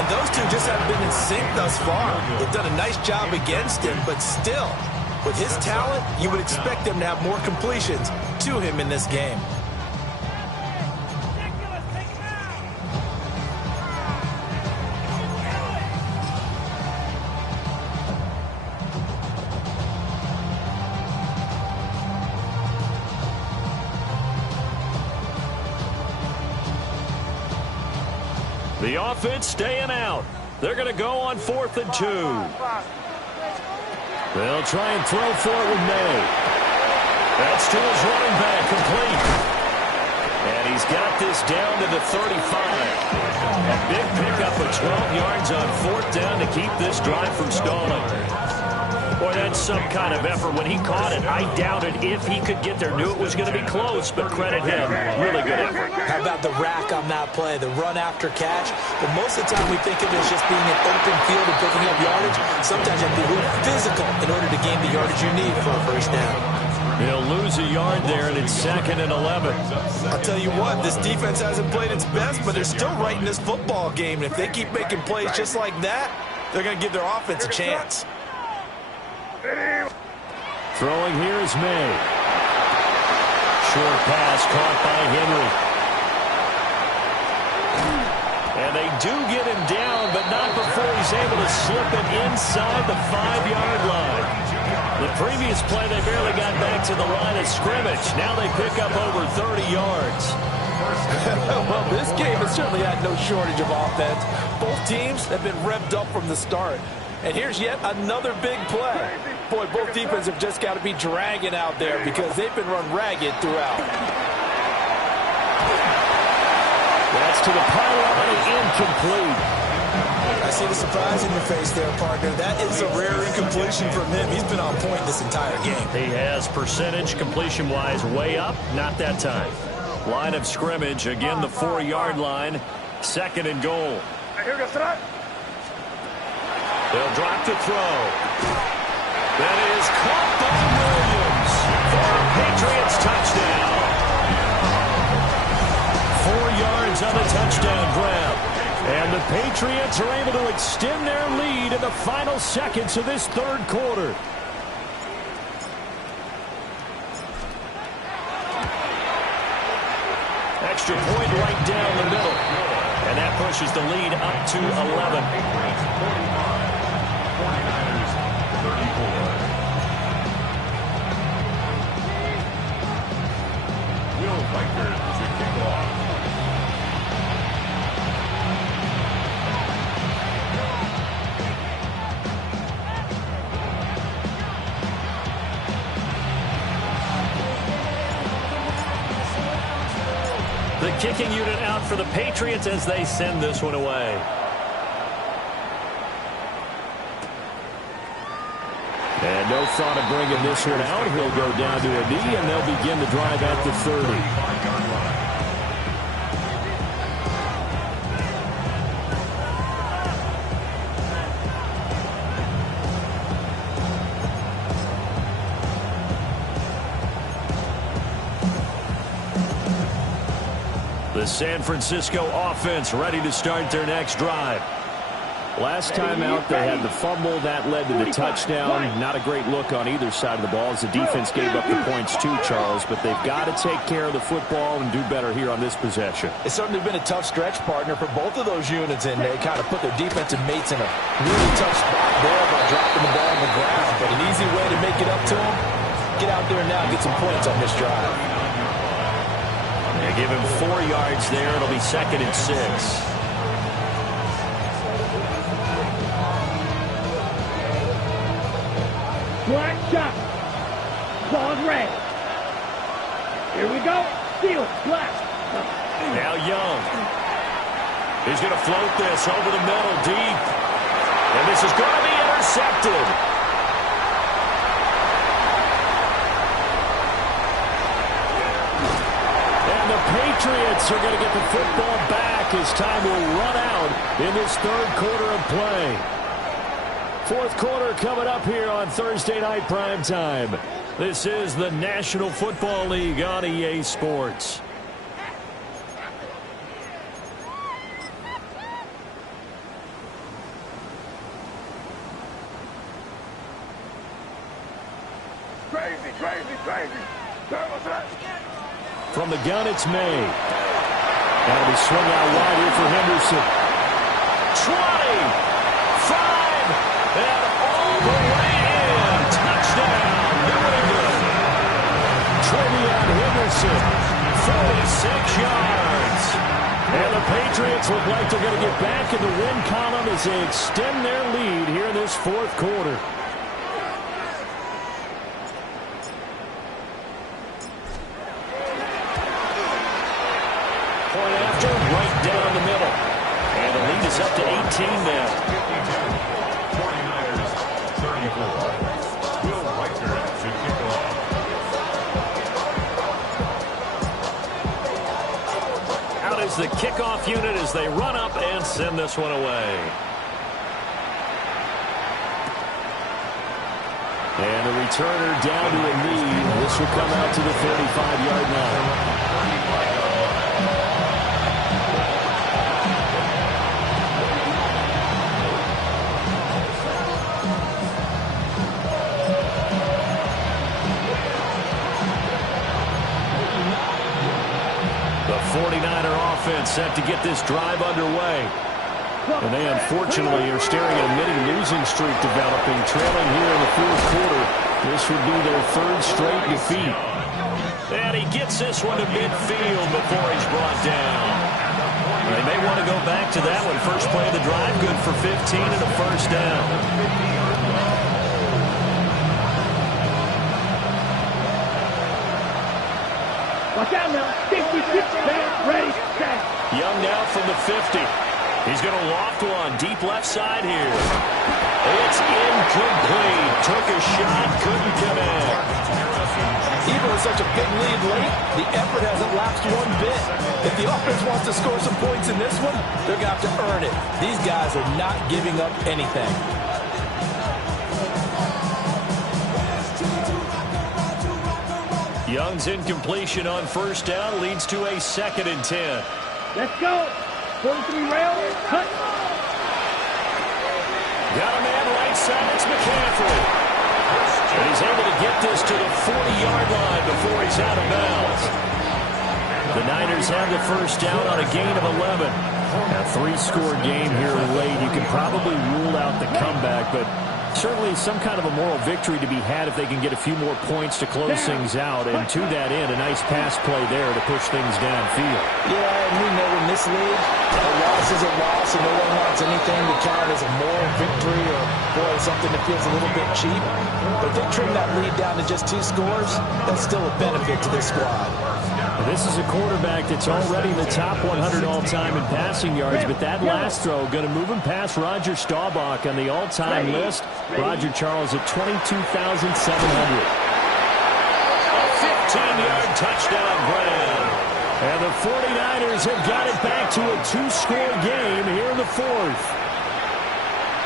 And those two just haven't been in sync thus far. They've done a nice job against him, but still, with his talent, you would expect them to have more completions to him in this game. The offense staying out. They're going to go on 4th and 2. They'll try and throw for it with May. That's to his running back, complete. And he's got this down to the 35. A big pickup of 12 yards on 4th down to keep this drive from stalling. Boy, that's some kind of effort. When he caught it, I doubted if he could get there. Knew it was going to be close, but credit him. Really good effort. How about the rack on that play, the run after catch? But most of the time we think of it as just being an open field and picking up yardage. Sometimes you have to be really physical in order to gain the yardage you need for a first down. They'll lose a yard there, and it's 2nd and 11. I'll tell you what, this defense hasn't played its best, but they're still right in this football game. And if they keep making plays just like that, they're going to give their offense a chance. Throwing here is May. Short pass caught by Henry. And they do get him down, but not before he's able to slip it inside the 5-yard line. The previous play, they barely got back to the line of scrimmage. Now they pick up over 30 yards. Well, this game has certainly had no shortage of offense. Both teams have been revved up from the start. And here's yet another big play. Boy, both defenses have just got to be dragging out there because they've been run ragged throughout. That's to the pylon and incomplete. I see the surprise in your face there, partner. That is a rare incompletion from him. He's been on point this entire game. He has percentage completion-wise way up, not that time. Line of scrimmage, again the 4-yard line, 2nd and goal. They'll drop to throw. That is caught by Williams for a Patriots touchdown. 4 yards on the touchdown grab. And the Patriots are able to extend their lead in the final seconds of this third quarter. Extra point right down the middle. And that pushes the lead up to 11. The kicking unit out for the Patriots as they send this one away. And no thought of bringing this one out. He'll go down to a knee, and they'll begin the drive at the 30. The San Francisco offense ready to start their next drive. Last time out, they had the fumble. That led to the touchdown. Not a great look on either side of the ball as the defense gave up the points too, Charles. But they've got to take care of the football and do better here on this possession. It's certainly been a tough stretch, partner, for both of those units, and they kind of put their defensive mates in a really tough spot there by dropping the ball on the ground. But an easy way to make it up to them, get out there now and get some points on this drive. They give him 4 yards there. It'll be 2nd and 6. Black shot. Ball's red. Here we go. Steal. Black. Now Young. He's going to float this over the middle deep. And this is going to be intercepted. And the Patriots are going to get the football back as time will run out in this 3rd quarter of play. 4th quarter coming up here on Thursday Night Primetime. This is the National Football League on EA Sports. Crazy, crazy, crazy. From the gun, it's May. That'll be swung out wide here for Henderson. 20. And all the way in. Touchdown, New England. Trevion Henderson, 46 yards. And the Patriots look like they're going to get back in the win column as they extend their lead here in this 4th quarter. Point after, right down the middle. And the lead is up to 18 now. Out is the kickoff unit as they run up and send this one away. And the returner down to a knee. This will come out to the 35-yard line. The 49er offense set to get this drive underway. And they unfortunately are staring at a mini losing streak developing, trailing here in the 4th quarter. This would be their 3rd straight defeat. And he gets this one to midfield before he's brought down. They may want to go back to that one. First play of the drive, good for 15 and a 1st down. Watch out now. 56 back, ready, set. Young now from the 50. He's going to loft one deep left side here. It's incomplete. Took a shot, couldn't connect. Even with such a big lead late, the effort hasn't lapsed one bit. If the offense wants to score some points in this one, they're going to have to earn it. These guys are not giving up anything. Young's incompletion on 1st down leads to a 2nd and 10. Let's go. 43 rail, cut. Got a man right side, it's McCaffrey. And he's able to get this to the 40-yard line before he's out of bounds. The Niners have the 1st down on a gain of 11. A 3-score game here late. You can probably rule out the comeback, but Certainly some kind of a moral victory to be had if they can get a few more points to close things out. And to that end, a nice pass play there to push things downfield. Yeah, and we know in this league, a loss is a loss, and no one wants anything to count as a moral victory or, boy, something that feels a little bit cheap. But if they trim that lead down to just 2 scores, that's still a benefit to this squad. This is a quarterback that's already in the top 100 all-time in passing yards, but that last throw going to move him past Roger Staubach on the all-time list. Roger Charles at 22,700. A 15-yard touchdown grab. And the 49ers have got it back to a 2-score game here in the 4th.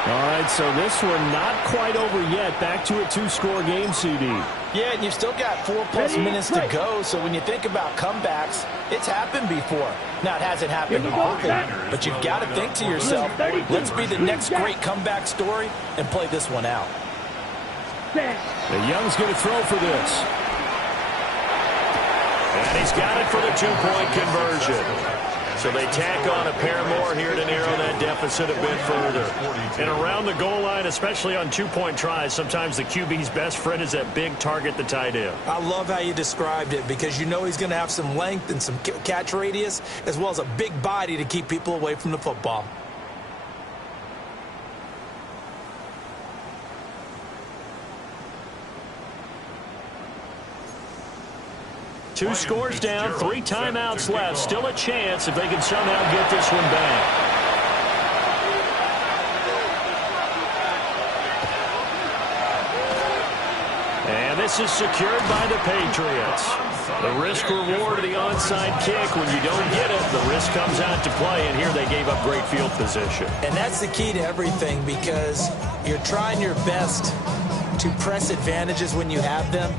All right, so this one not quite over yet. Back to a 2-score game, CD. Yeah, and you've still got 4+ minutes to go, so when you think about comebacks, it's happened before. Now, it hasn't happened often, but you've got to think to yourself, let's be the next great comeback story and play this one out. The Young's going to throw for this. And he's got it for the 2-point conversion. So they tack on a pair more here to narrow that deficit a bit further. And around the goal line, especially on 2-point tries, sometimes the QB's best friend is that big target, the tight end. I love how you described it because you know he's going to have some length and some catch radius as well as a big body to keep people away from the football. Two scores down, 3 timeouts left. Still a chance if they can somehow get this one back. And this is secured by the Patriots. The risk-reward of the onside kick. When you don't get it, the risk comes out to play, and here they gave up great field position. And that's the key to everything because you're trying your best to press advantages when you have them,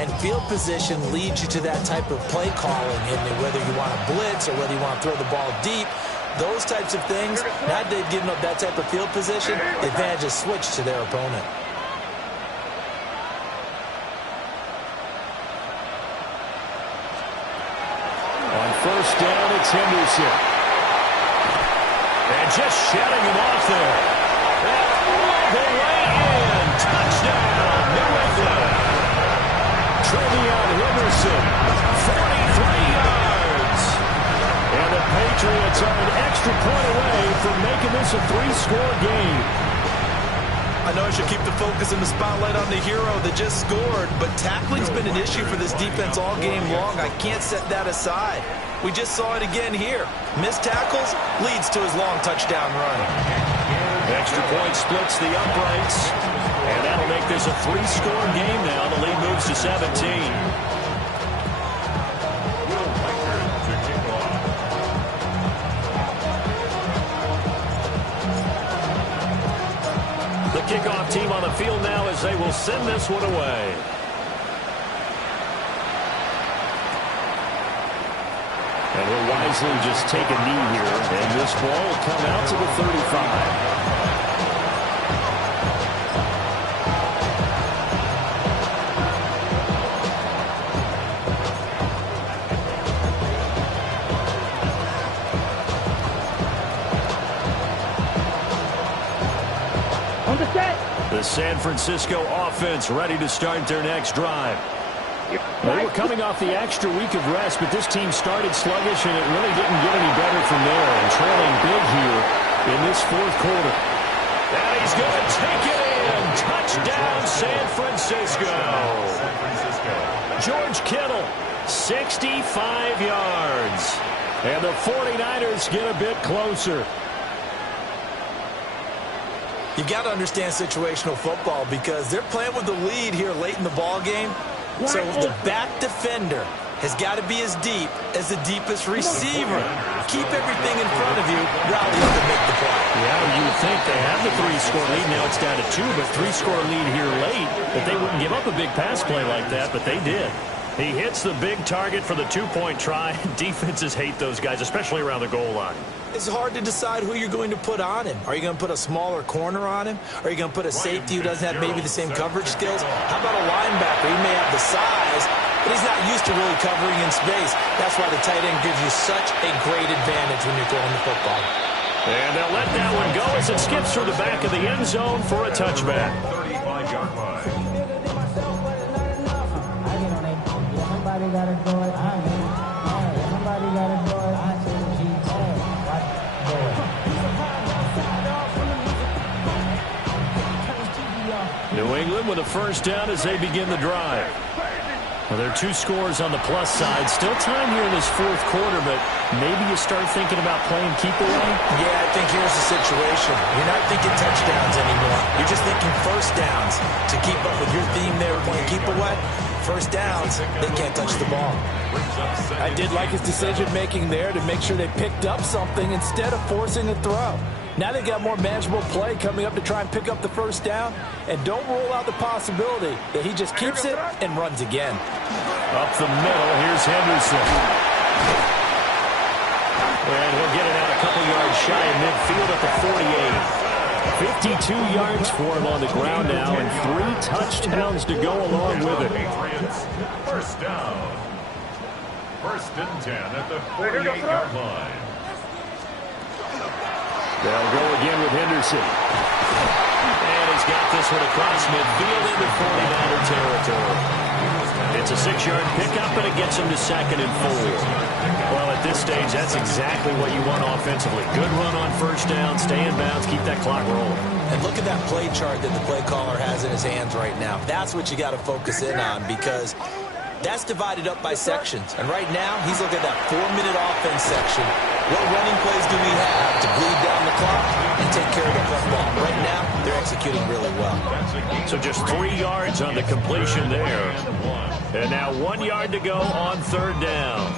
and field position leads you to that type of play calling, and whether you want to blitz or whether you want to throw the ball deep, those types of things, now they've given up that type of field position, the advantage is switched to their opponent. On first down, it's Henderson. And just shutting him off there. All the way in. Touchdown, New England. Trevion Henderson, 43 yards. And the Patriots are an extra point away from making this a 3-score game. I know I should keep the focus and the spotlight on the hero that just scored, but tackling's been an issue for this defense all game long. I can't set that aside. We just saw it again here. Missed tackles leads to his long touchdown run. Extra point splits the uprights, and that'll make this a 3-score game now. The lead moves to 17. The kickoff team on the field now as they will send this one away. And he'll wisely just take a knee here, and this ball will come out to the 35. The San Francisco offense ready to start their next drive. They were coming off the extra week of rest, but this team started sluggish, and it really didn't get any better from there. And trailing big here in this 4th quarter. And he's going to take it in. Touchdown, San Francisco. George Kittle, 65 yards. And the 49ers get a bit closer. You've got to understand situational football because they're playing with the lead here late in the ball game. So the back defender has got to be as deep as the deepest receiver. Keep everything in front of you, rally up and make the play. Yeah, you would think they have the 3-score lead. Now it's down to 2, but 3-score lead here late. But they wouldn't give up a big pass play like that, but they did. He hits the big target for the 2-point try. Defenses hate those guys, especially around the goal line. It's hard to decide who you're going to put on him. Are you going to put a smaller corner on him? Are you going to put a safety who doesn't have maybe the same coverage skills? How about a linebacker? He may have the size, but he's not used to really covering in space. That's why the tight end gives you such a great advantage when you're throwing the football. And they'll let that one go as it skips through the back of the end zone for a touchback. 35-yard line. Somebody gotta do it. Somebody gotta do it. New England with a first down as they begin the drive. Well, there are 2 scores on the plus side. Still time here in this fourth quarter, but maybe you start thinking about playing keep away? Yeah, I think here's the situation. You're not thinking touchdowns anymore. You're just thinking first downs. To keep up with your theme there, playing keep away, first downs, they can't touch the ball. I did like his decision-making there to make sure they picked up something instead of forcing a throw. Now they got more manageable play coming up to try and pick up the first down, and don't rule out the possibility that he just keeps it and runs again. Up the middle, here's Henderson. And he'll get it out a couple yards shy of midfield at the 48. 52 yards for him on the ground now, and 3 touchdowns to go along with it. First down. First and 10 at the 48-yard line. They'll go again with Henderson. And he's got this one across midfield into 49er territory. It's a 6-yard pickup, and it gets him to 2nd and 4. Well, at this stage, that's exactly what you want offensively. Good run on first down, stay in bounds, keep that clock rolling. And look at that play chart that the play caller has in his hands right now. That's what you got to focus in on, because that's divided up by sections. And right now, he's looking at that 4-minute offense section. What running plays do we have to bleed down the clock and take care of the football? Right now, they're executing really well. So just 3 yards on the completion there. And now 1 yard to go on third down.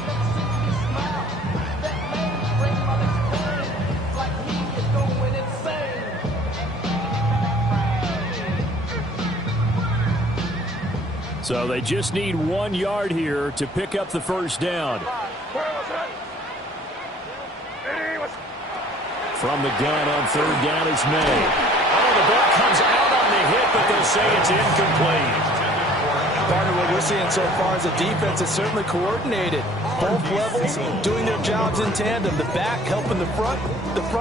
So they just need 1 yard here to pick up the first down. From the gun on third down is May. Oh, the ball comes out on the hit, but they'll say it's incomplete. Part of what we're seeing so far is a defense that's certainly coordinated. Both levels doing their jobs in tandem. The back helping the front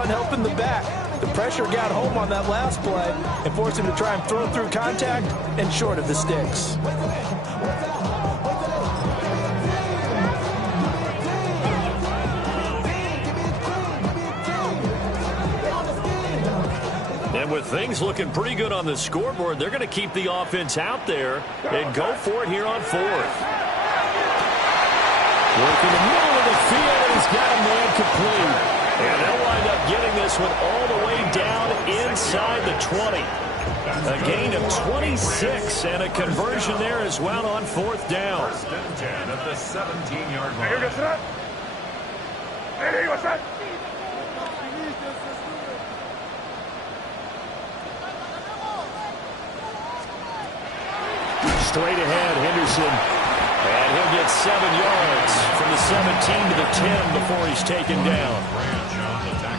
helping the back. The pressure got home on that last play and forced him to try and throw through contact and short of the sticks. And with things looking pretty good on the scoreboard, they're going to keep the offense out there and go for it here on fourth. Working the middle of the field, and he's got a man complete. And they'll wind up getting this one all the way down inside the 20. A gain of 26 and a conversion there as well on fourth down. First and 10 at the 17-yard line. Straight ahead, Henderson. And he'll get 7 yards from the 17 to the 10 before he's taken down.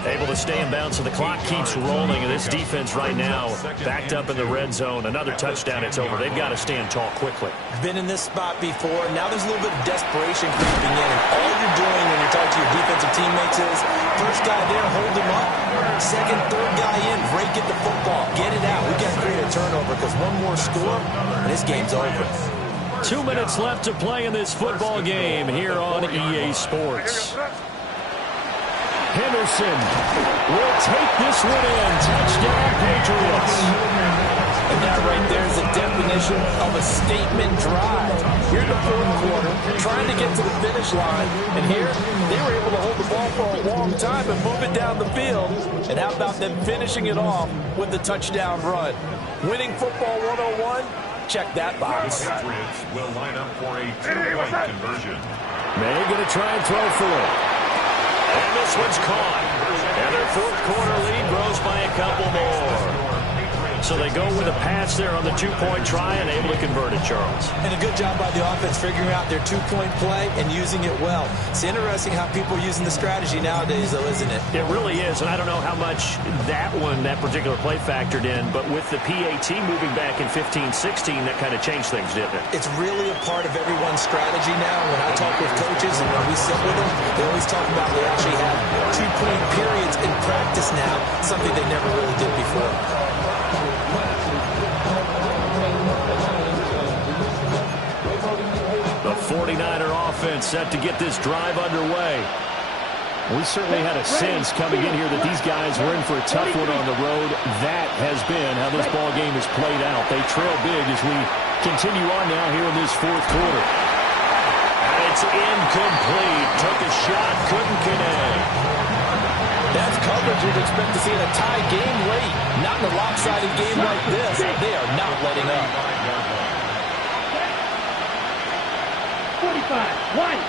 Able to stay in bounds, so the clock keeps rolling. And this defense right now backed up in the red zone. Another touchdown, it's over. They've got to stand tall quickly. Been in this spot before. Now there's a little bit of desperation creeping in. And all you're doing when you're talking to your defensive teammates is, first guy there, hold him up. Second, third guy in, break at the football. Get it out. We've got to create a turnover, because one more score, and this game's over. 2 minutes left to play in this football game here on EA Sports. Henderson will take this one in. Touchdown, Patriots. And that right there is the definition of a statement drive. Here in the fourth quarter, trying to get to the finish line. And here, they were able to hold the ball for a long time and move it down the field. And how about them finishing it off with the touchdown run? Winning football 101, check that box. The Patriots will line up for a two-point conversion. May going to try and throw for it. And this one's caught. And their fourth quarter lead grows by a couple more. So they go with a pass there on the two-point try and able to convert it, Charles. And a good job by the offense figuring out their two-point play and using it well. It's interesting how people are using the strategy nowadays, though, isn't it? It really is, and I don't know how much that particular play factored in, but with the PAT moving back in 15-16, that kind of changed things, didn't it? It's really a part of everyone's strategy now. When I talk with coaches and when we sit with them, they always talk about they actually have two-point periods in practice now, something they never really did before. The 49er offense set to get this drive underway. We certainly had a sense coming in here that these guys were in for a tough one on the road. That has been how this ball game has played out. They trail big as we continue on now here in this fourth quarter. And it's incomplete. Took a shot, couldn't connect. That's coverage you'd expect to see in a tie game late. Not in a lopsided game like this. They are not letting up. 45, White,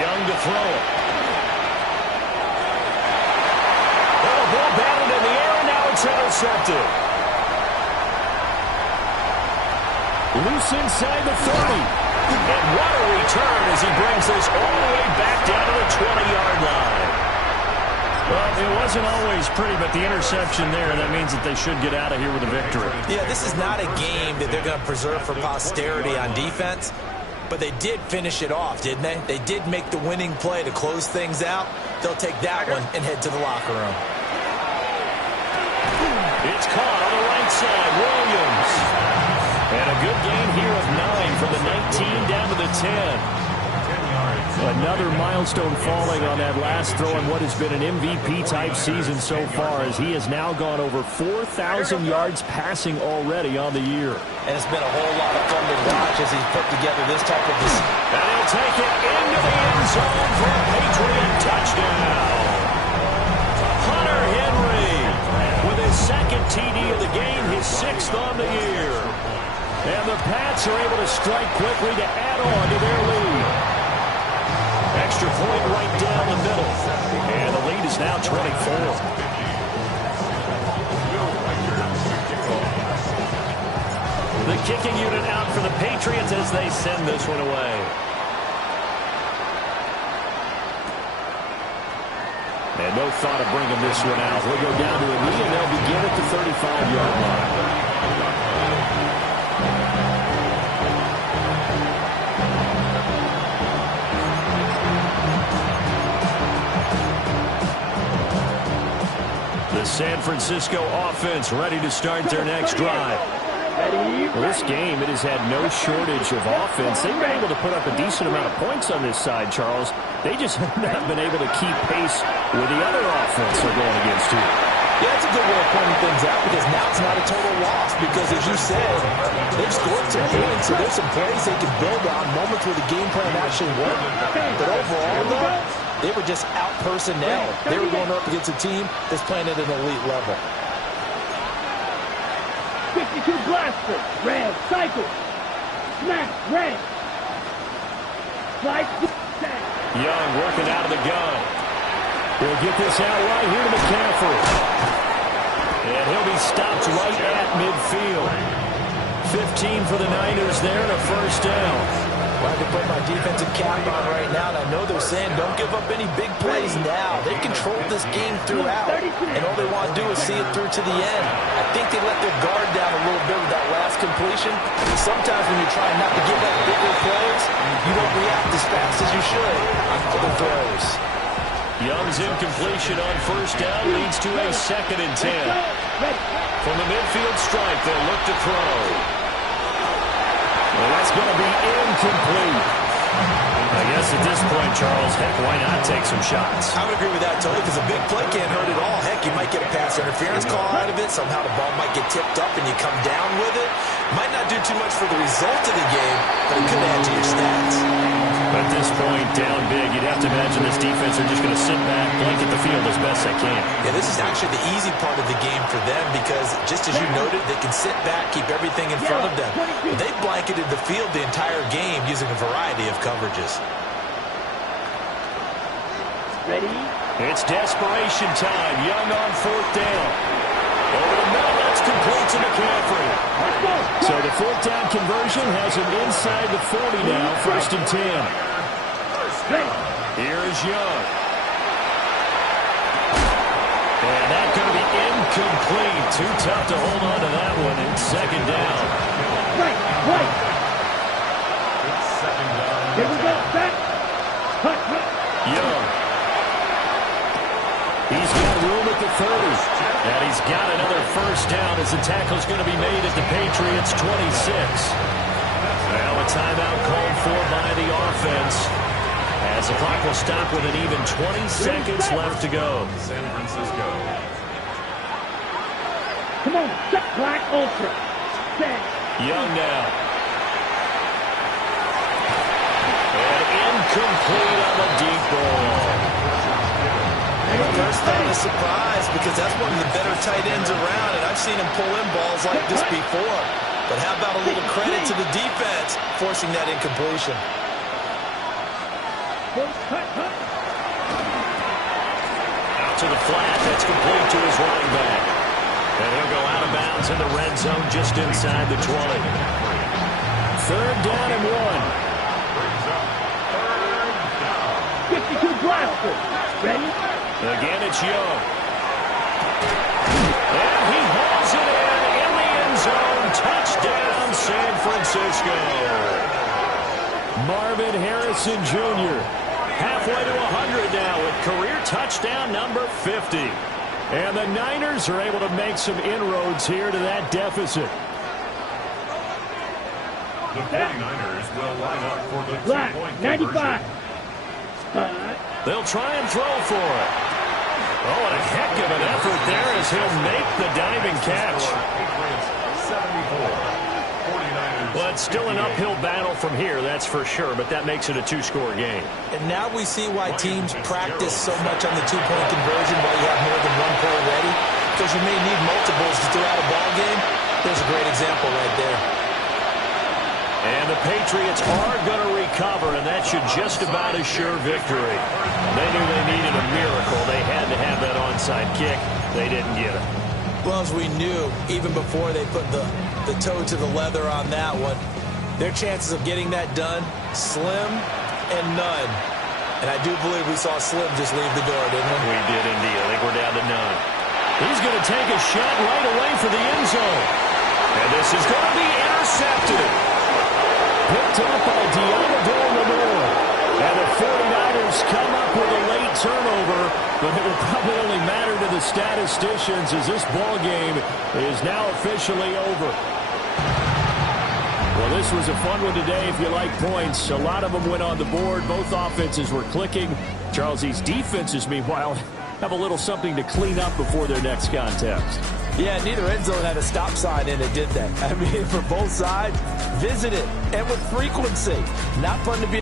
Young to throw it. Oh, ball batted in the air, and now it's intercepted. Loose inside the 30. And what a return as he brings this all the way back down to the 20-yard line. Well, it wasn't always pretty, but the interception there, that means that they should get out of here with a victory. Yeah, this is not a game that they're going to preserve for posterity on defense, but they did finish it off, didn't they? They did make the winning play to close things out. They'll take that one and head to the locker room. It's caught on the right side, Williams. And a good gain here of 9 from the 19 down to the 10. Another milestone falling on that last throw in what has been an MVP-type season so far, as he has now gone over 4,000 yards passing already on the year. And it's been a whole lot of fun to watch as he's put together this type of... And he'll take it into the end zone for a Patriot touchdown. Hunter Henry with his second TD of the game, his 6th on the year. And the Pats are able to strike quickly to add on to their lead. Extra point right down the middle. And the lead is now 24. The kicking unit out for the Patriots as they send this one away. And no thought of bringing this one out. We'll go down to a knee, and they'll begin at the 35-yard line. The San Francisco offense ready to start their next drive. Well, this game, it has had no shortage of offense. They've been able to put up a decent amount of points on this side, Charles. They just have not been able to keep pace with the other offense they're going against here. Yeah, that's a good way of pointing things out, because now it's not a total loss, because as you said, they've scored some points, so there's some plays they can build on, moments where the game plan actually worked. But overall, though, they were just out personnel. They were going up against a team that's playing at an elite level. 52 blaster, red, cycle, smash, red. Slide, Young working out of the gun. He'll get this out right here to McCaffrey. And he'll be stopped right at midfield. 15 for the Niners there and a first down. Well, I can put my defensive cap on right now, and I know they're saying don't give up any big plays now. They controlled this game throughout, and all they want to do is see it through to the end. I think they let their guard down a little bit with that last completion. Sometimes when you're trying not to give up bigger plays, you don't react as fast as you should on other throws. Young's incompletion on first down leads to a 2nd and 10. From the midfield stripe, they'll look to throw. Well, that's going to be incomplete. I guess at this point, Charles, heck, why not take some shots? I would agree with that totally, because a big play can't hurt at all. Heck, you might get a pass interference call out of it. Somehow the ball might get tipped up and you come down with it. Might not do too much for the result of the game, but it could add to your stats. At this point, down big, you'd have to imagine this defense are just going to sit back, blanket the field as best they can. Yeah, this is actually the easy part of the game for them, because just as you noted, they can sit back, keep everything in front of them. But they blanketed the field the entire game using a variety of coverages. Ready? It's desperation time. Young on 4th down. Over the middle, that's complete to McCaffrey. So the fourth down conversion has him inside the 40 now, 1st and 10. Here is Young. And that's going to be incomplete. Too tough to hold on to that one in 2nd down. Right. Here we go, set. Young. He's got room at the 30. And he's got another 1st down as the tackle's going to be made at the Patriots' 26. Now a timeout called for by the offense, as the clock will stop with an even 20 seconds left to go. San Francisco. Come on, set Black Ultra. Set. Young now. And incomplete on the deep ball. First thought is surprise, because that's one of the better tight ends around, and I've seen him pull in balls like this before. But how about a little credit to the defense forcing that incompletion? Out to the flat. That's complete to his running back. And he'll go out of bounds in the red zone just inside the 20. 3rd down and 1. 52 blaster. Ready? Again, it's Young. And he hauls it in the end zone. Touchdown, San Francisco. Marvin Harrison Jr. halfway to 100 now with career touchdown number 50. And the Niners are able to make some inroads here to that deficit. The 49ers will line up for the Black, 95. They'll try and throw for it. Oh, and a heck of an effort there as he'll make the diving catch. Well, it's still an uphill battle from here, that's for sure, but that makes it a 2-score game. And now we see why teams practice so much on the 2-point conversion while you have more than one play ready, because you may need multiples throughout a ball game. There's a great example right there. And the Patriots are going to recover, and that should just about assure victory. They knew they needed a miracle. They had to have that onside kick. They didn't get it. Well, as we knew, even before they put the toe to the leather on that one, their chances of getting that done, slim and none. And I do believe we saw Slim just leave the door, didn't we? We did indeed. I think we're down to none. He's going to take a shot right away for the end zone. And this is going to be intercepted. Picked up by Diablo Lenore. And the 49ers come up with a late turnover, but it will probably only matter to the statisticians as this ball game is now officially over. Well, this was a fun one today if you like points. A lot of them went on the board. Both offenses were clicking. Charles, these defenses, meanwhile, have a little something to clean up before their next contest. Yeah, neither end zone had a stop sign in it, did they? I mean, for both sides, visit it, and with frequency. Not fun to be